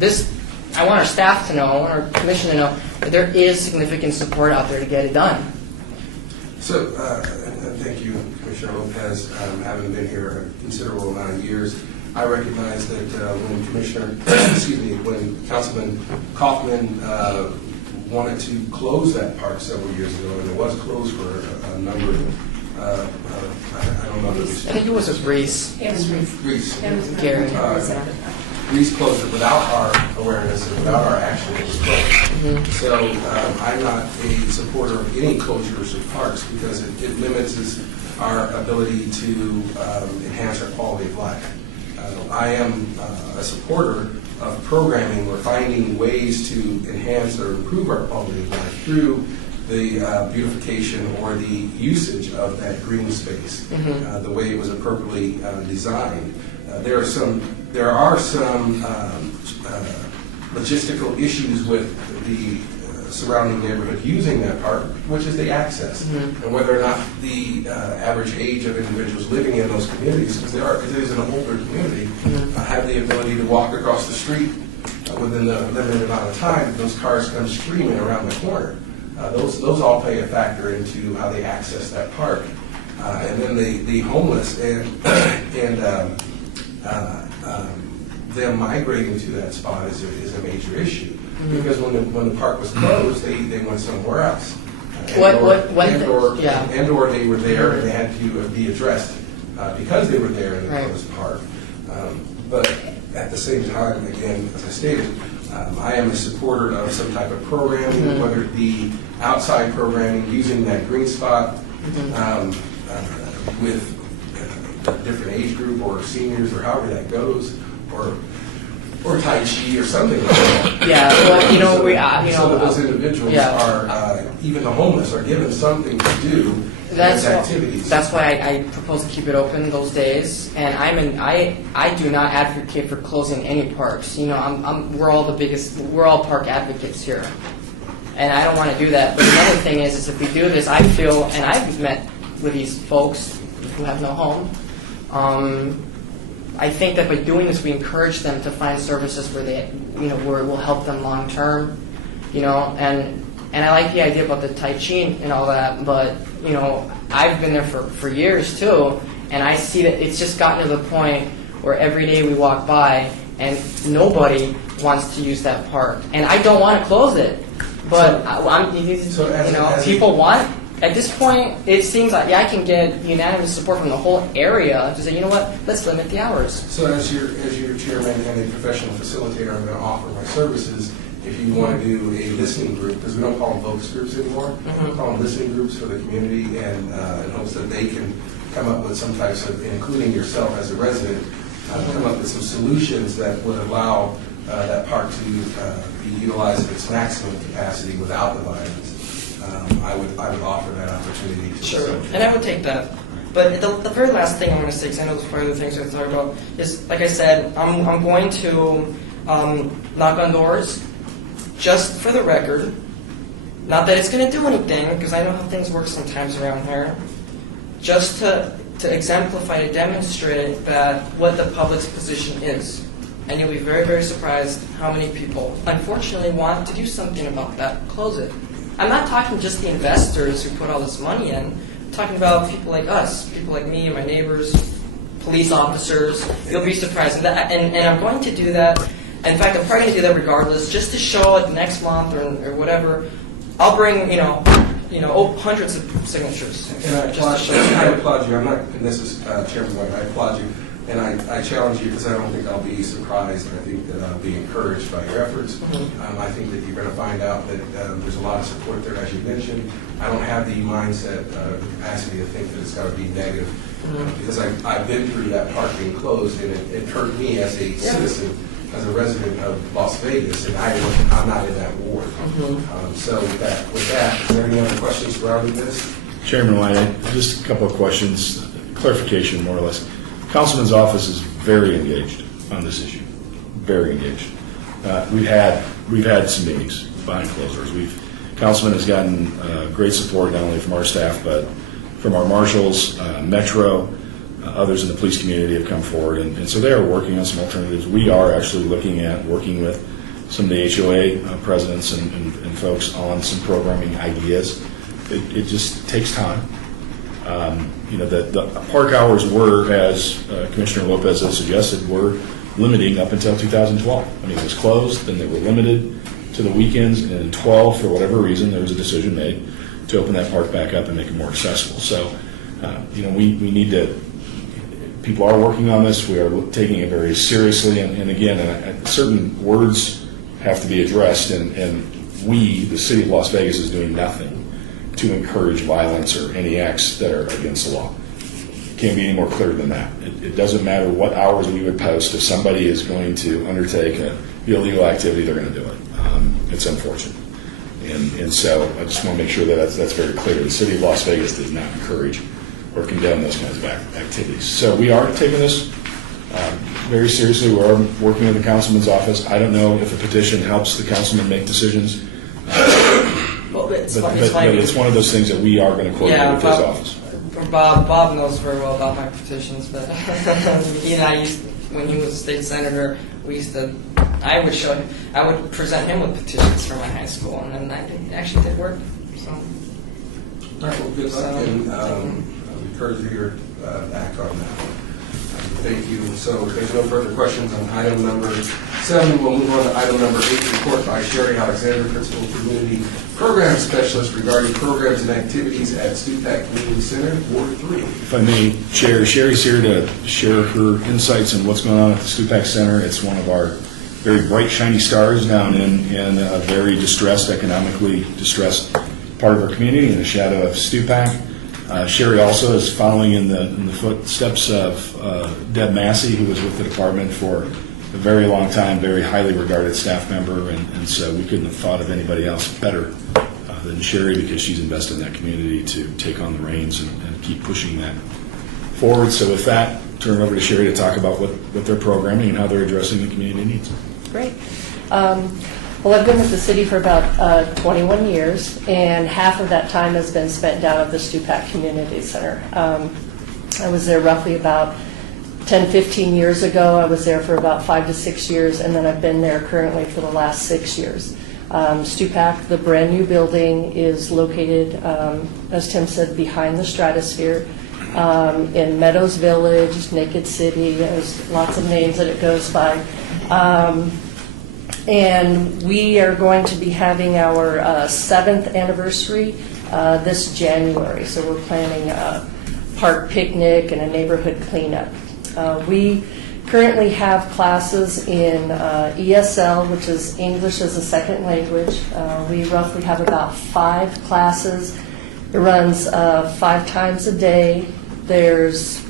this. I want our staff to know, I want our commission to know that there is significant support out there to get it done. So, thank you, Commissioner Lopez. Having been here a considerable amount of years, I recognize that when when Councilman Kaufman wanted to close that park several years ago, and it was closed for a number I don't know. I think it was a Reese. It was Reese. Reese. It was Gary. Reese closed it without our awareness and without our action. It was closed. So I'm not a supporter of any closures of parks because it limits our ability to enhance our quality of life. I am a supporter of programming or finding ways to enhance or improve our quality of life through the beautification or the usage of that green space, the way it was appropriately designed. There are some logistical issues with the surrounding neighborhood using that park, which is the access, and whether or not the average age of individuals living in those communities, because it is an older community, have the ability to walk across the street within the limited amount of time. Those cars come screaming around the corner. Those all play a factor into how they access that park. And then the homeless and them migrating to that spot is a major issue. Because when the park was closed, they went somewhere else. And or they were there and they had to be addressed because they were there in the closed park. But at the same time, again, as I stated, I am a supporter of some type of programming, whether it be outside programming using that green spot with a different age group or seniors or however that goes, or Tai Chi or something like that. Yeah, well, so that those individuals are, even the homeless, are given something to do. That's activities. That's why I propose to keep it open those days. And I do not advocate for closing any parks. We're all park advocates here, and I don't want to do that. But another thing is if we do this, I feel, and I've met with these folks who have no home. I think that by doing this, we encourage them to find services where where it will help them long term, And I like the idea about the Tai Chi and all that, but I've been there for years too, and I see that it's just gotten to the point where every day we walk by and nobody wants to use that park, and I don't want to close it, but people want. At this point, it seems like I can get unanimous support from the whole area to say, you know what, let's limit the hours. So as your chairman and a professional facilitator, I'm going to offer my services. If you want to do a listening group, because we don't call them focus groups anymore, we call them listening groups for the community, and in hopes that they can come up with some types of, including yourself as a resident, come up with some solutions that would allow that park to be utilized at its maximum capacity without the violence. I would offer that opportunity. Sure, and I would take that. But the very last thing I want to say, because I know there's part of the things I talk about, is, like I said, I'm going to knock on doors. Just for the record, not that it's going to do anything, because I know how things work sometimes around here, just to exemplify, to demonstrate that what the public's position is. And you'll be very, very surprised how many people, unfortunately, want to do something about that. Close it. I'm not talking just the investors who put all this money in. I'm talking about people like us, people like me and my neighbors, police officers. You'll be surprised. And I'm going to do that. In fact, I'm probably going to do that regardless, just to show it next month or whatever. I'll bring, hundreds of signatures. And I applaud you. I'm not, and this is Chairman White, I applaud you. And I challenge you because I don't think I'll be surprised. I think that I'll be encouraged by your efforts. I think that you're going to find out that there's a lot of support there, as you mentioned. I don't have the mindset, the capacity to think that it's got to be negative because I've been through that park being closed, and it hurt me as a citizen, as a resident of Las Vegas, and I'm not in that ward. So with that, is there any other questions surrounding this? Chairman White, just a couple of questions, clarification more or less. Councilman's office is very engaged on this issue, very engaged. We've had some meetings behind closed doors. Councilman has gotten great support not only from our staff but from our marshals, Metro, others in the police community have come forward, and so they are working on some alternatives. We are actually looking at working with some of the HOA presidents and folks on some programming ideas. It just takes time. The park hours were, as Commissioner Lopez has suggested, were limiting up until 2012. I mean, it was closed, then they were limited to the weekends, and in 12, for whatever reason, there was a decision made to open that park back up and make it more accessible. So, we need to, people are working on this, we are taking it very seriously, and again, certain words have to be addressed, and we, the city of Las Vegas, is doing nothing to encourage violence or any acts that are against the law. Can't be any more clear than that. It doesn't matter what hours we would post. If somebody is going to undertake an illegal activity, they're going to do it. It's unfortunate. And so I just want to make sure that that's very clear. The city of Las Vegas does not encourage or condemn those kinds of activities. So we are taking this very seriously. We are working with the councilman's office. I don't know if a petition helps the councilman make decisions. But But it's one of those things that we are going to coordinate with his office. Bob knows very well about my petitions, but he and I when he was state senator, I would present him with petitions for my high school, and then it actually did work. So. All right, well, good luck, and I'm encouraged to hear act on that. Thank you. So if there's no further questions on item number 7, we'll move on to item number 8, report by Sherry Alexander, Principal Community Program Specialist regarding programs and activities at Stupak Community Center, Ward 3. If I may, Chair, Sherry's here to share her insights on what's going on at the Stupak Center. It's one of our very bright, shiny stars down in a very economically distressed part of our community in the shadow of Stupak. Sherry also is following in the footsteps of Deb Massey, who was with the department for a very long time, very highly regarded staff member, and so we couldn't have thought of anybody else better than Sherry, because she's invested in that community to take on the reins and keep pushing that forward. So with that, turn it over to Sherry to talk about what they're programming and how they're addressing the community needs. Great. Well, I've been with the city for about 21 years, and half of that time has been spent down at the Stupak Community Center. I was there roughly about 10, 15 years ago. I was there for about 5 to 6 years, and then I've been there currently for the last 6 years. Stupak, the brand new building, is located, as Tim said, behind the Stratosphere in Meadows Village, Naked City. There's lots of names that it goes by. And we are going to be having our 7th anniversary this January. So we're planning a park picnic and a neighborhood cleanup. We currently have classes in ESL, which is English as a second language. We roughly have about 5 classes. It runs 5 times a day. There's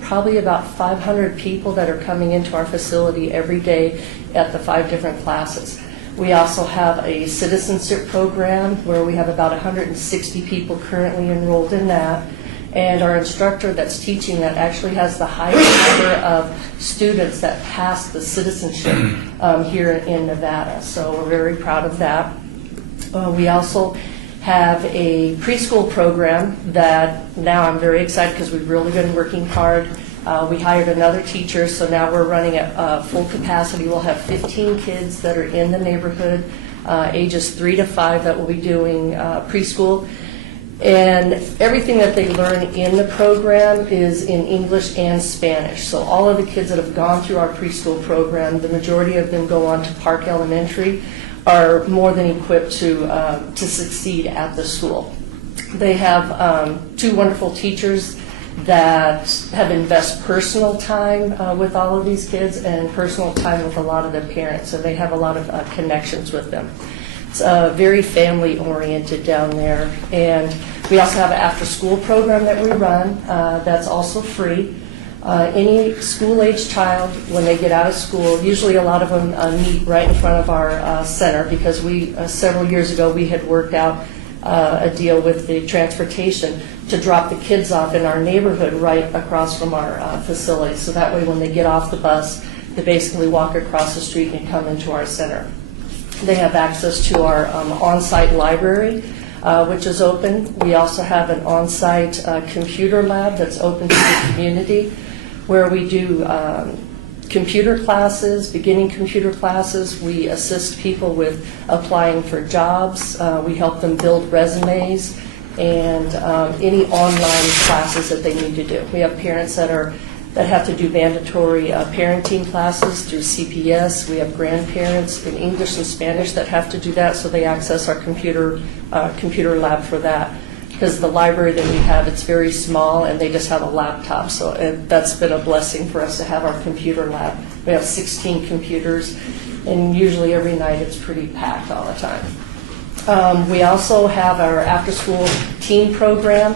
probably about 500 people that are coming into our facility every day at the 5 different classes. We also have a citizenship program where we have about 160 people currently enrolled in that. And our instructor that's teaching that actually has the highest number of students that pass the citizenship here in Nevada. So we're very proud of that. We also have a preschool program that now I'm very excited because we've really been working hard. We hired another teacher, so now we're running at full capacity. We'll have 15 kids that are in the neighborhood, ages 3 to 5, that will be doing preschool. And everything that they learn in the program is in English and Spanish. So all of the kids that have gone through our preschool program, the majority of them go on to Park Elementary, are more than equipped to succeed at the school. They have 2 wonderful teachers that have invested personal time with all of these kids and personal time with a lot of their parents, so they have a lot of connections with them. It's very family-oriented down there. And we also have an after-school program that we run that's also free. Any school-age child, when they get out of school, usually a lot of them meet right in front of our center, because we, several years ago, we had worked out a deal with the transportation to drop the kids off in our neighborhood right across from our facility. So that way when they get off the bus, they basically walk across the street and come into our center. They have access to our on-site library, which is open. We also have an on-site computer lab that's open to the community, where we do computer classes, beginning computer classes. We assist people with applying for jobs. We help them build resumes. and any online classes that they need to do. We have parents that have to do mandatory parenting classes through CPS. We have grandparents in English and Spanish that have to do that, so they access our computer lab for that. Because the library that we have, it's very small, and they just have a laptop. So that's been a blessing for us to have our computer lab. We have 16 computers, and usually every night it's pretty packed all the time. We also have our after-school teen program,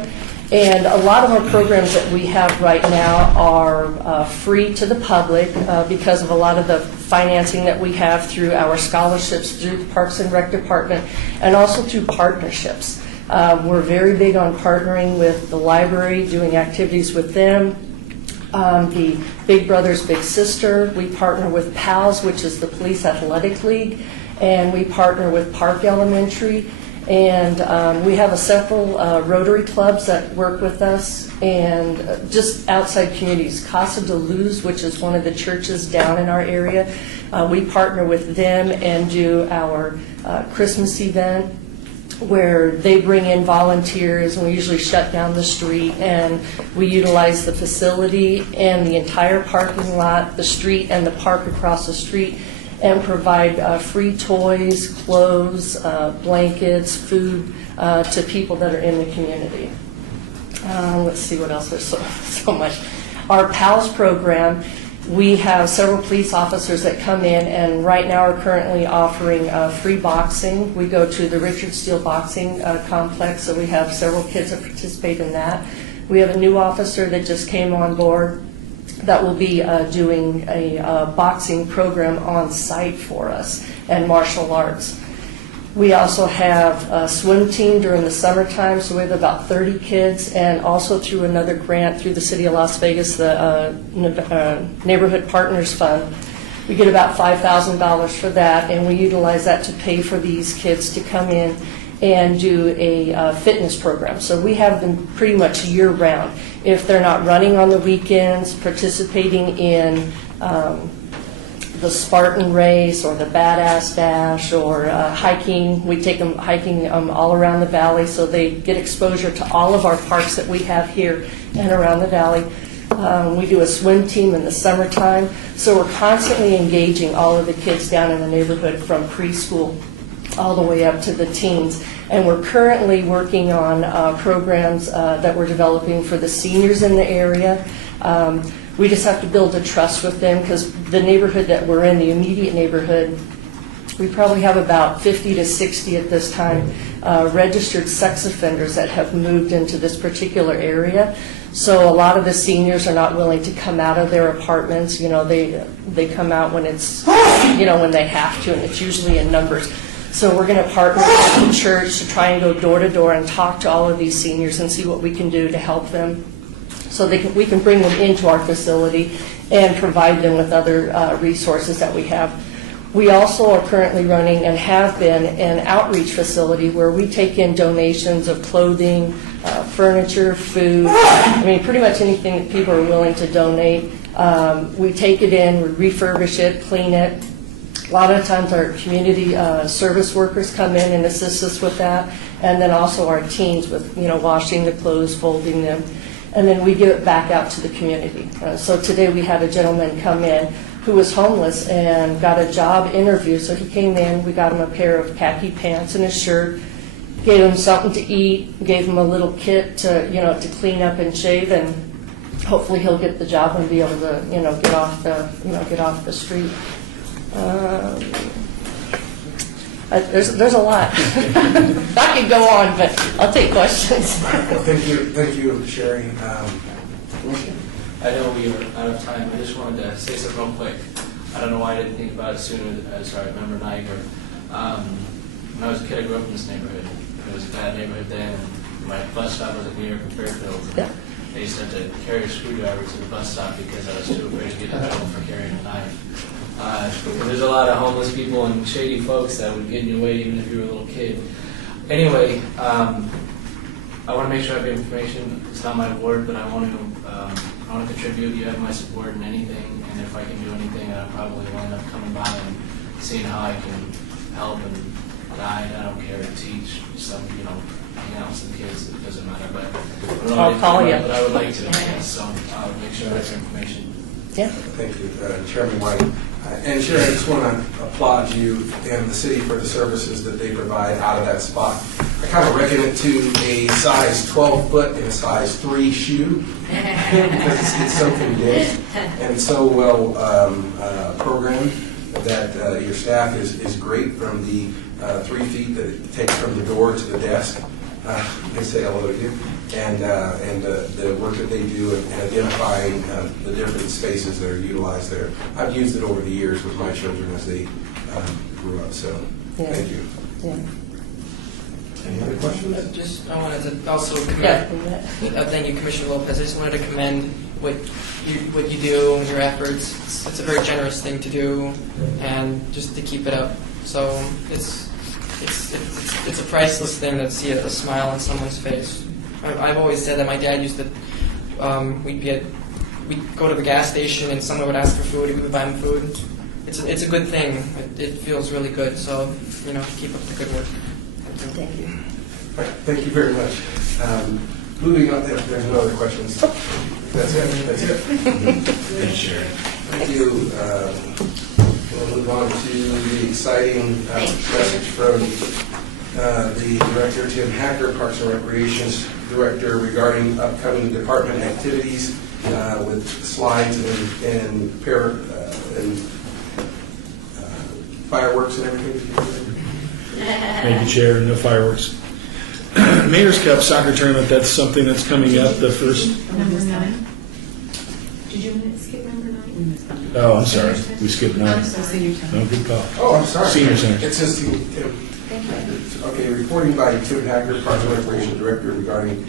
and a lot of our programs that we have right now are free to the public because of a lot of the financing that we have through our scholarships through the Parks and Rec Department, and also through partnerships. We're very big on partnering with the library, doing activities with them. The Big Brothers Big Sister, we partner with PALS, which is the Police Athletic League, and we partner with Park Elementary. And we have several Rotary clubs that work with us, and just outside communities. Casa de Luz, which is one of the churches down in our area, we partner with them and do our Christmas event, where they bring in volunteers, and we usually shut down the street, and we utilize the facility and the entire parking lot, the street and the park across the street, and provide free toys, clothes, blankets, food to people that are in the community. Let's see what else. There's so much. Our PALS program, we have several police officers that come in, and right now are currently offering free boxing. We go to the Richard Steele Boxing Complex, so we have several kids that participate in that. We have a new officer that just came on board that will be doing a boxing program on site for us, and martial arts. We also have a swim team during the summertime, so we have about 30 kids, and also through another grant through the City of Las Vegas, the Neighborhood Partners Fund. We get about $5,000 for that, and we utilize that to pay for these kids to come in and do a fitness program. So we have them pretty much year-round. If they're not running on the weekends, participating in the Spartan race or the Badass Dash or hiking. We take them hiking all around the valley, so they get exposure to all of our parks that we have here and around the valley. We do a swim team in the summertime, so we're constantly engaging all of the kids down in the neighborhood from preschool all the way up to the teens. And we're currently working on programs that we're developing for the seniors in the area. We just have to build a trust with them, because the neighborhood that we're in, the immediate neighborhood, we probably have about 50 to 60 at this time registered sex offenders that have moved into this particular area. So a lot of the seniors are not willing to come out of their apartments. You know, they come out when it's, you know, when they have to, and it's usually in numbers. So we're going to partner with the church to try and go door to door and talk to all of these seniors and see what we can do to help them, so we can bring them into our facility and provide them with other resources that we have. We also are currently running, and have been, an outreach facility where we take in donations of clothing, furniture, food, I mean pretty much anything that people are willing to donate. We take it in, we refurbish it, clean it. A lot of times our community service workers come in and assist us with that, and then also our teams with, you know, washing the clothes, folding them, and then we give it back out to the community. So today we had a gentleman come in who was homeless and got a job interview. So he came in, we got him a pair of khaki pants and a shirt, gave him something to eat, gave him a little kit to, you know, to clean up and shave, and hopefully he'll get the job and be able to, you know, get off the street. There's a lot. I could go on, but I'll take questions. Well, thank you, Sherry. I know we are out of time. I just wanted to say something real quick. I don't know why I didn't think about it sooner as I remember Niagara. When I was a kid, I grew up in this neighborhood. It was a bad neighborhood then. My bus stop was at New York and Fairfield. Yeah. I used to have to carry a screwdriver to the bus stop because I was too afraid to get in trouble for carrying a knife. There's a lot of homeless people and shady folks that would get in your way even if you were a little kid. Anyway, I want to make sure I have information. It's not my ward, but I want to contribute. You have my support in anything, and if I can do anything, I'll probably wind up coming by and seeing how I can help and guide. I don't care, teach some, you know, hang out with some kids, it doesn't matter, but I don't know I'll call you. But I would like to, yes, so I'll make sure that's information. Yeah. Thank you, Chairman White. And Sharon, I just want to applaud you and the city for the services that they provide out of that spot. I kind of reckon it to a size 12 foot and a size 3 shoe because it's so condensed and it's so well programmed that your staff is great from the 3 feet that it takes from the door to the desk. They say hello to you, and the work that they do in identifying the different spaces that are utilized there. I've used it over the years with my children as they grew up. So, thank you. Yeah. Any other questions? I wanted to also commend, thank you, Commissioner Lopez. I just wanted to commend what you do and your efforts. It's a very generous thing to do, and just to keep it up. So it's a priceless thing to see a smile on someone's face. I've always said that my dad used to, we'd go to the gas station and someone would ask for food, and we would buy him food. It's a good thing. It feels really good. So, keep up the good work. Thank you. All right, thank you very much. Moving on, if there's no other questions. That's it. Thank you, Sharon. Thank you. We'll move on to the exciting message from the Director, Tim Hacker, Parks and Recreation's Director, regarding upcoming department activities with slides and fireworks and everything. Thank you, Chair. No fireworks. Mayor's Cup soccer tournament, that's something that's coming up the first. Number 9. Did you skip number 9? Oh, I'm sorry. We skipped 9. Senior Center. No, good call. Oh, I'm sorry. Senior Center. It says Tim. Okay, reporting by Tim Hacker, Parks and Recreation Director, regarding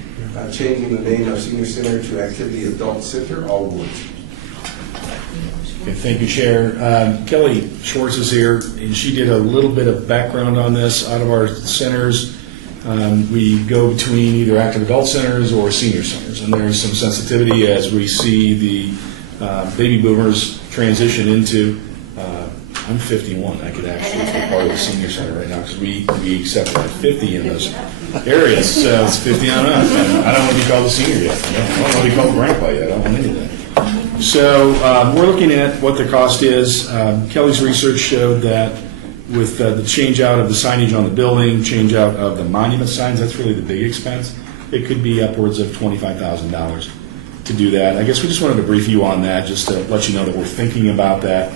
changing the name of Senior Center to Activity Adult Center, All Woods. Okay, thank you, Chair. Kelly Schwartz is here, and she did a little bit of background on this. Out of our centers, we go between either active adult centers or senior centers, and there's some sensitivity as we see the baby boomers transition into. I'm 51. I could actually be part of the senior center right now because we accept 50 in those areas, so it's 50 on up. And I don't want to be called a senior yet. I don't want to be called grandpa yet. I don't want anything. So we're looking at what the cost is. Kelly's research showed that with the change out of the signage on the building, change out of the monument signs, that's really the big expense. It could be upwards of $25,000 to do that. I guess we just wanted to brief you on that, just to let you know that we're thinking about that.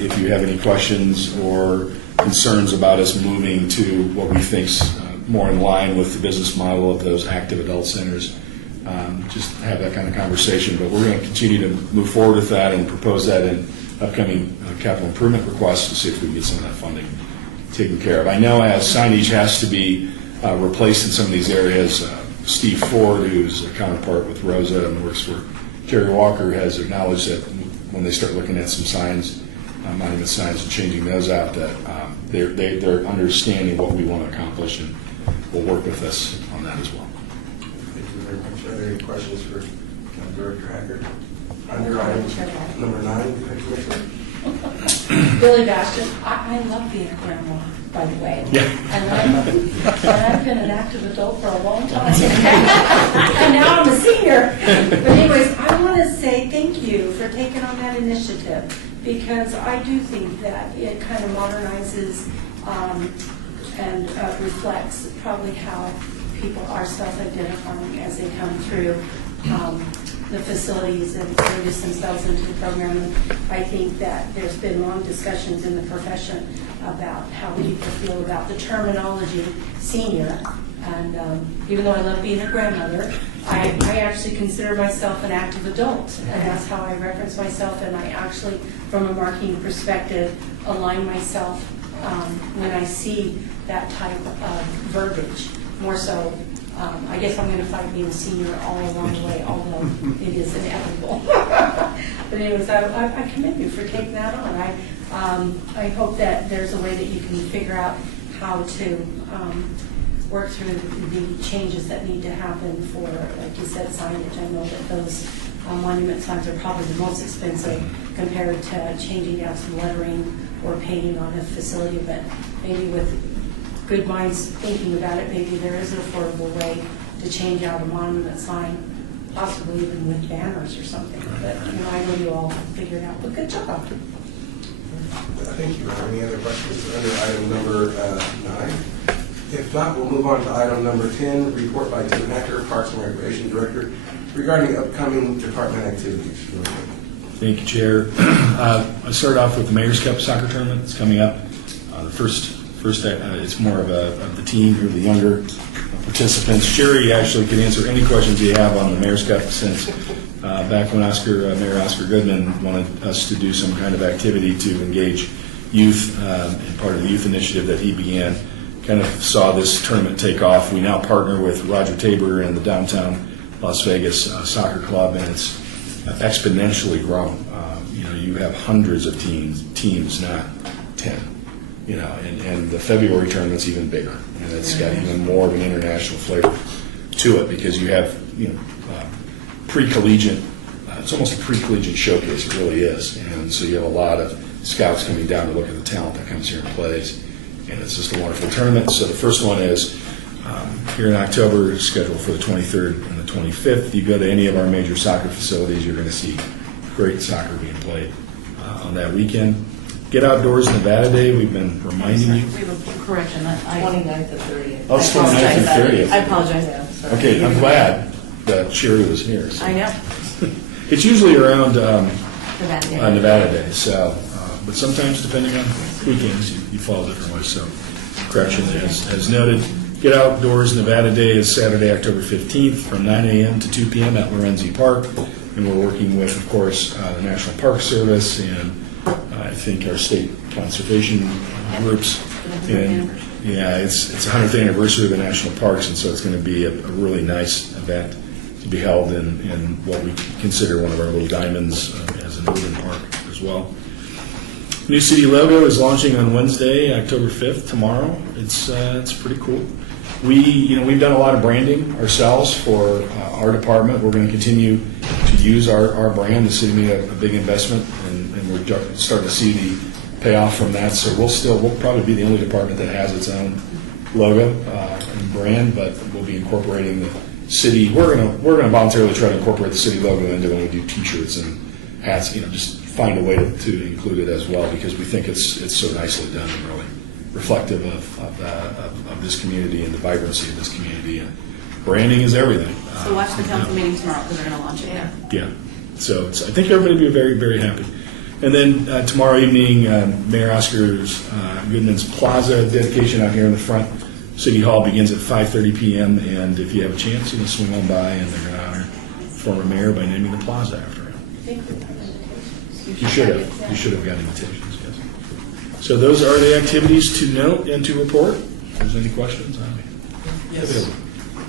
If you have any questions or concerns about us moving to what we think's more in line with the business model of those active adult centers, just have that kind of conversation. But we're going to continue to move forward with that and propose that in upcoming capital improvement requests to see if we can get some of that funding taken care of. I know as signage has to be replaced in some of these areas, Steve Ford, who's a counterpart with Rosa and works for Terry Walker, has acknowledged that when they start looking at some signs, monument signs, and changing those out, that they're understanding what we want to accomplish and will work with us on that as well. Thank you very much. Are there any questions for Director Hacker? Under item number 9, Commissioner. Billy Bastion, I love being a grandma, by the way. Yeah. And I've been an active adult for a long time. And now I'm a senior. But anyways, I want to say thank you for taking on that initiative, because I do think that it kind of modernizes and reflects probably how people are self-identifying as they come through the facilities and introduce themselves into the program. And I think that there's been long discussions in the profession about how people feel about the terminology senior. And even though I love being a grandmother, I actually consider myself an active adult, and that's how I reference myself. And I actually, from a marketing perspective, align myself when I see that type of verbiage. More so, I guess I'm going to fight being a senior all along the way, although it is inevitable. But anyways, I commend you for taking that on. I hope that there's a way that you can figure out how to work through the changes that need to happen for, like you said, signage. I know that those monument signs are probably the most expensive compared to changing out some lettering or painting on a facility, but maybe with good minds thinking about it, maybe there is an affordable way to change out a monument sign, possibly even with banners or something. But, I know you all figured it out, but good job. Thank you. Are there any other questions under item number 9? If not, we'll move on to item number 10, report by Tim Hacker, Parks and Recreation Director, regarding upcoming department activities. Thank you, Chair. I start off with the Mayor's Cup soccer tournament. It's coming up. The first, it's more of the team or the younger participants. Jerry actually can answer any questions you have on the Mayor's Cup, since back when Mayor Oscar Goodman wanted us to do some kind of activity to engage youth, and part of the youth initiative that he began, kind of saw this tournament take off. We now partner with Roger Tabor and the downtown Las Vegas soccer club, and it's exponentially grown. You have hundreds of teams, not 10. And the February tournament's even bigger, and it's got even more of an international flavor to it, because you have pre-collegiate. It's almost a pre-collegiate showcase. It really is, and so you have a lot of scouts coming down to look at the talent that comes here and plays, and it's just a wonderful tournament. So the first one is here in October, scheduled for the 23rd and the 25th. You go to any of our major soccer facilities, you're going to see great soccer being played on that weekend. Get Outdoors Nevada Day, we've been reminding you. We have a correction. 29th to 30th. Oh, it's 29th and 30th. I apologize. Yeah, sorry. Okay, I'm glad that Sherry was here. So. I know. It's usually around Nevada Day. So, but sometimes depending on weekends, you fall different ways. So, correction as noted. Get Outdoors Nevada Day is Saturday, October 15th from 9 a.m. to 2 p.m. at Lorenzi Park. And we're working with, of course, the National Park Service and I think our state conservation groups. And yeah, it's 100th anniversary of the national parks, and so it's going to be a really nice event to be held in what we consider one of our little diamonds as an urban park as well. New city logo is launching on Wednesday, October 5th, tomorrow. It's pretty cool. We've done a lot of branding ourselves for our department. We're going to continue to use our brand. The city made a big investment, and we're starting to see the payoff from that. So we'll probably be the only department that has its own logo and brand, but we'll be incorporating the city. We're going to voluntarily try to incorporate the city logo into when we do T-shirts and hats. Just find a way to include it as well, because we think it's so nicely done and really reflective of this community and the vibrancy of this community. And branding is everything. So watch the council meeting tomorrow, because they're going to launch it there. Yeah. So I think everybody will be very, very happy. And then tomorrow evening, Mayor Oscar Goodman's Plaza dedication out here in the front. City Hall begins at 5:30 p.m. And if you have a chance, you can swing on by, and they're going to honor former mayor by naming the plaza after him. You should have. You should have got invitations, yes. So those are the activities to note and to report. If there's any questions, Yes.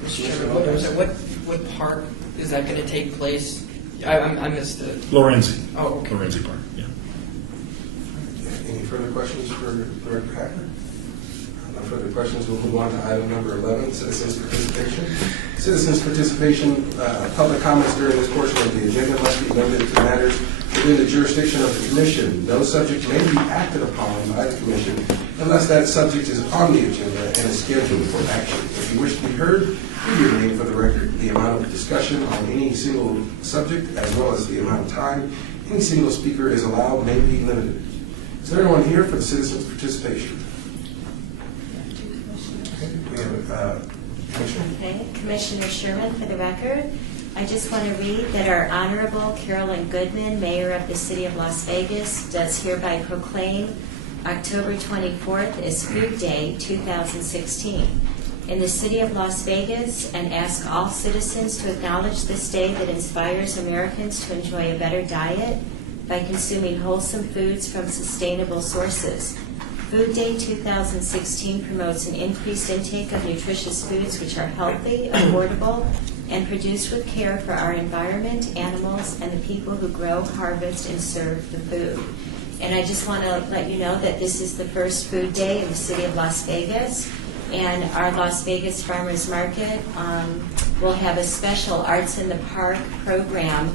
Mr. Chairman, what park is that going to take place? I missed it. Lorenzi. Oh, okay. Lorenzi Park, yeah. Any further questions for Director Hacker? No further questions. We'll move on to item number 11, citizens participation. Citizens participation, public comments during this portion of the agenda must be limited to matters within the jurisdiction of the commission. No subject may be acted upon by the commission unless that subject is on the agenda and is scheduled for action. If you wish to be heard, give your name for the record. The amount of discussion on any single subject, as well as the amount of time any single speaker is allowed, may be limited. Is there anyone here for the citizens' participation? Okay, we have Commissioner. Okay, Commissioner Sherman, for the record, I just want to read that our Honorable Carolyn Goodman, Mayor of the City of Las Vegas, does hereby proclaim October 24th as Food Day 2016 in the City of Las Vegas, and ask all citizens to acknowledge this day that inspires Americans to enjoy a better diet by consuming wholesome foods from sustainable sources. Food Day 2016 promotes an increased intake of nutritious foods which are healthy, affordable, and produced with care for our environment, animals, and the people who grow, harvest, and serve the food. And I just want to let you know that this is the first food day in the City of Las Vegas, and our Las Vegas Farmers Market will have a special Arts in the Park program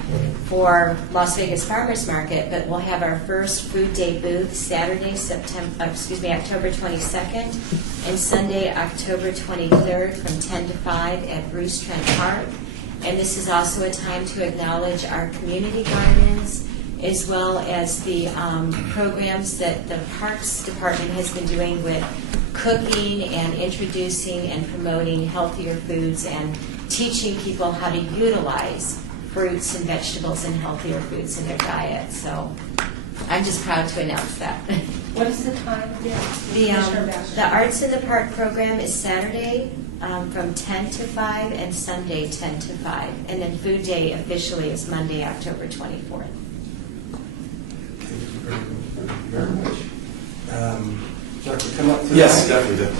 for Las Vegas Farmers Market, but we'll have our first Food Day booth Saturday, October 22nd, and Sunday, October 23rd from 10 to 5 at Bruce Trent Park. And this is also a time to acknowledge our community gardens, as well as the programs that the Parks Department has been doing with cooking and introducing and promoting healthier foods and teaching people how to utilize fruits and vegetables and healthier foods in their diet. So I'm just proud to announce that. What is the time again? The Arts in the Park program is Saturday from 10 to 5 and Sunday 10 to 5. And then Food Day officially is Monday, October 24th. Thank you very much. Dr. Come up to Yes, the mic. definitely.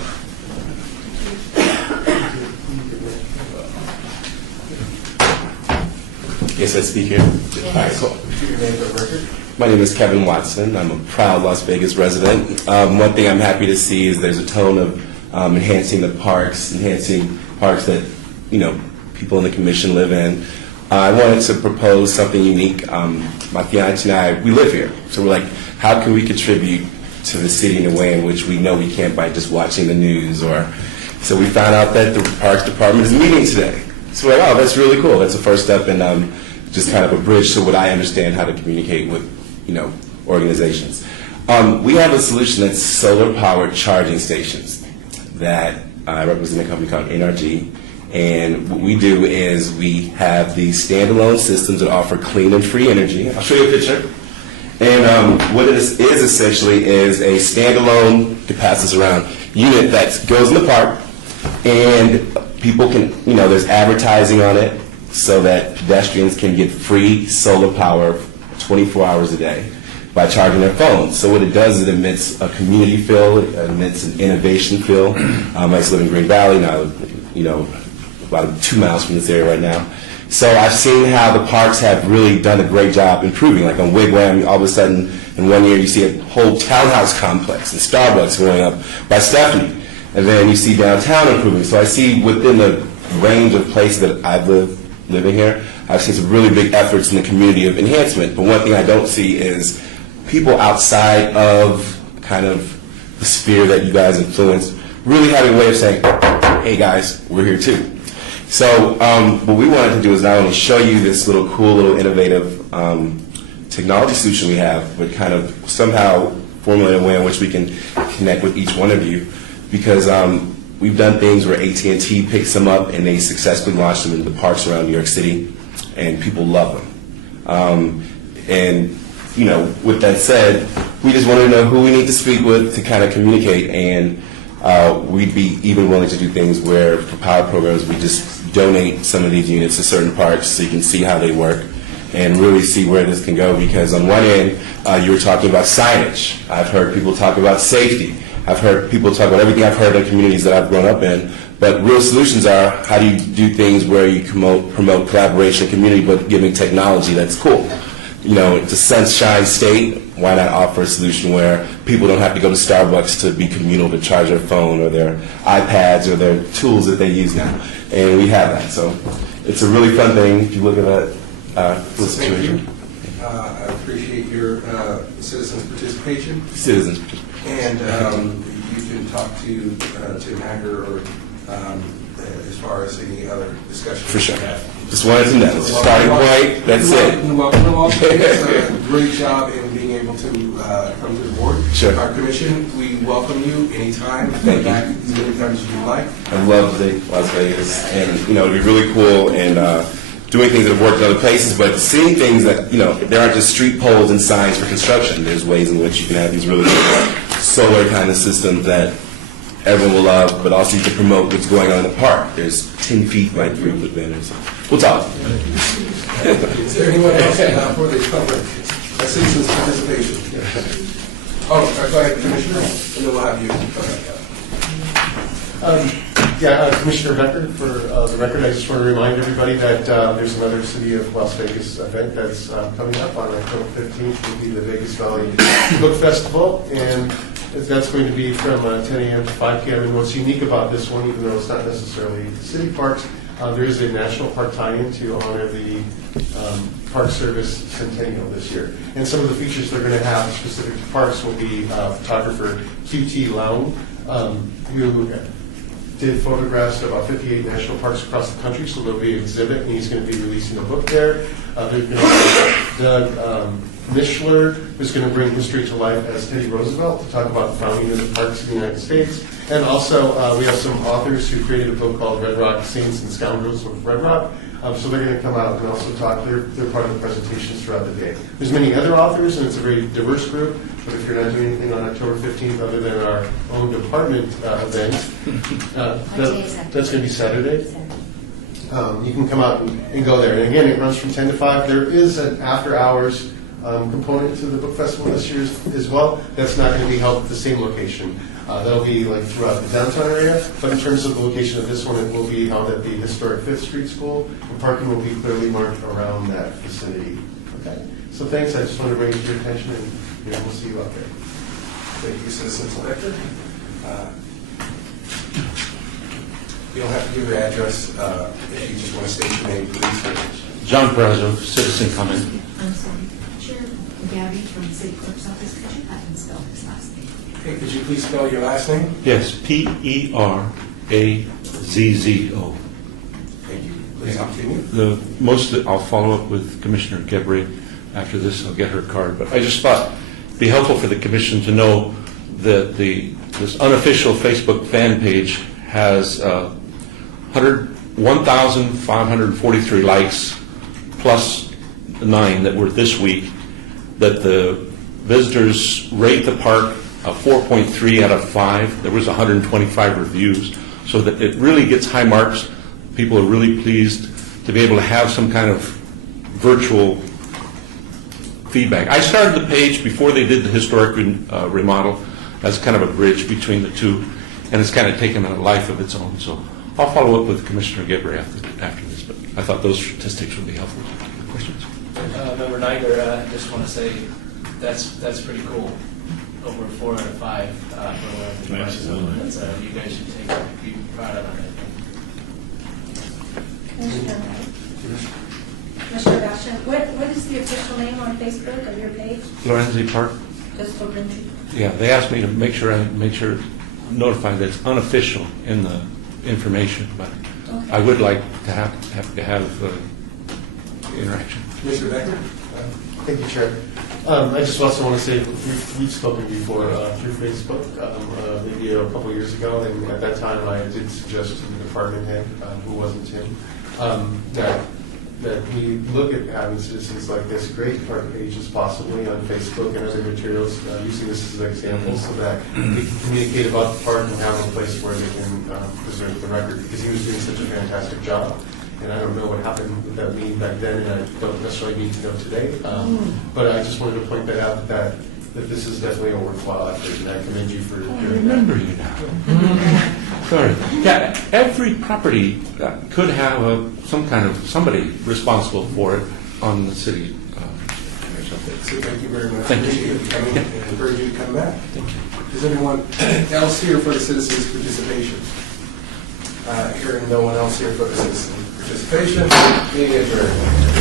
Yes, I speak here. All right, cool. Your name for the record. My name is Kevin Watson. I'm a proud Las Vegas resident. One thing I'm happy to see is there's a tone of enhancing parks that people in the commission live in. I wanted to propose something unique. My fiance and I, we live here, so we're like, how can we contribute to the city in a way in which we know we can't by just watching the news? So we found out that the Parks Department is meeting today. So we're like, oh, that's really cool. That's the first step in just kind of a bridge to what I understand how to communicate with organizations. We have a solution that's solar-powered charging stations that I represent a company called NRG. And what we do is we have these standalone systems that offer clean and free energy. I'll show you a picture. And what it is essentially is a standalone, to pass this around, unit that goes in the park. And people can, there's advertising on it so that pedestrians can get free solar power 24 hours a day by charging their phones. So what it does is it emits a community feel, it emits an innovation feel. I used to live in Green Valley, now about 2 miles from this area right now. So I've seen how the parks have really done a great job improving. Like on Wigwam, all of a sudden in 1 year you see a whole townhouse complex and Starbucks going up by Stephanie. And then you see downtown improving. So I see within the range of places that I've living here, I've seen some really big efforts in the community of enhancement. But one thing I don't see is people outside of kind of the sphere that you guys influence really having a way of saying, hey guys, we're here too. So what we wanted to do is not only show you this cool little innovative technology solution we have, but kind of somehow formulate a way in which we can connect with each one of you, because we've done things where AT&T picks them up and they successfully launch them into the parks around New York City, and people love them. With that said, we just wanted to know who we need to speak with to kind of communicate, and we'd be even willing to do things where for power programs we just donate some of these units to certain parks so you can see how they work and really see where this can go. Because on one end, you were talking about signage. I've heard people talk about safety. I've heard people talk about everything I've heard in communities that I've grown up in. But real solutions are, how do you do things where you promote collaboration and community, but giving technology that's cool? It's a sunshine state. Why not offer a solution where people don't have to go to Starbucks to be communal to charge their phone or their iPads or their tools that they use now? And we have that. So it's a really fun thing if you look at that situation. I appreciate your citizens' participation. Citizens. And you can talk to Tim Hacker or as far as any other discussion. For sure. Just wanted to know. Starting point, that's it. Welcome also. A great job in being able to come to the board. Sure. Our commission, we welcome you anytime. Thank back as many times as you like. I love Las Vegas, and it'd be really cool and doing things that have worked in other places, but seeing things that there aren't just street poles and signs for construction. There's ways in which you can have these really good solar kind of systems that everyone will love, but also you can promote what's going on in the park. There's 10 feet by 3 foot banners. We'll talk. Is there anyone else for the public citizens participation? Oh, go ahead, Commissioner, and then we'll have you. Commissioner Becker, for the record, I just want to remind everybody that there's another City of Las Vegas event that's coming up on October 15th. It will be the Vegas Valley Book Festival, and that's going to be from 10 a.m. to 5 p.m. And what's unique about this one, even though it's not necessarily city parks, there is a national park tie-in to honor the Park Service Centennial this year. And some of the features they're going to have specific to parks will be photographer QT Lown who did photographs of about 58 national parks across the country, so there'll be an exhibit, and he's going to be releasing a book there. There's going to be Doug Mishler, who's going to bring history to life as Teddy Roosevelt to talk about the founding of the parks in the United States. And also, we have some authors who created a book called Red Rock Saints and Scoundrels of Red Rock. So they're going to come out and also talk. They're part of the presentations throughout the day. There's many other authors, and it's a very diverse group. But if you're not doing anything on October 15th other than our own department event, that's going to be Saturday. You can come out and go there. And again, it runs from 10 to 5. There is an after-hours component to the book festival this year as well. That's not going to be held at the same location. That'll be like throughout the downtown area, but in terms of the location of this one, it will be held at the historic 5th Street School, and parking will be clearly marked around that vicinity. Okay. So thanks. I just want to bring it to your attention, and we'll see you out there. Thank you, Citizen Selector. You don't have to give your address if you just want to state your name, please. John Brazo, Citizen Comment. I'm sorry. Chair Gabby from the City Clerk's Office. Could you have him spell his last name? Hey, could you please spell your last name? Yes, Perazzo. Thank you. Please continue. I'll follow up with Commissioner Gebre after this. I'll get her card. But I just thought it'd be helpful for the commission to know that this unofficial Facebook fan page has 1,543 likes plus 9 that were this week. That the visitors rate the park a 4.3 out of 5. There was 125 reviews, so that it really gets high marks. People are really pleased to be able to have some kind of virtual feedback. I started the page before they did the historic remodel as kind of a bridge between the two, and it's kind of taken a life of its own. So I'll follow up with Commissioner Gebre after this, but I thought those statistics would be helpful. Questions? Member Niger, I just want to say that's pretty cool. Over 4 out of 5 for where that's you guys should be proud of it. Commissioner Bastian, what is the official name on Facebook of your page? Lorenzi Park. Just Lorenzi. Yeah, they asked me to make sure notify that it's unofficial in the information, but Okay. I would like to have interaction. Mr. Becker? Thank you, Chair. I just also want to say we've spoken before through Facebook, maybe a couple years ago, and at that time I did suggest to the department head, who wasn't Tim, that we look at having citizens like this create park pages possibly on Facebook and other materials, using this as an example, so that they can communicate about the park and have a place where they can preserve the record, because he was doing such a fantastic job. And I don't know what happened with that meeting back then, and I don't necessarily need to know today. But I just wanted to point that out, that this is definitely a worthwhile effort, and I commend you for doing that. I remember you now. Sorry. Yeah, every property could have somebody responsible for it on the city or something. So thank you very much. Thank you. Appreciate you coming, and encourage you to come back. Thank you. Is anyone else here for the citizens' participation? Hearing no one else here for the citizens' participation, meeting adjourned.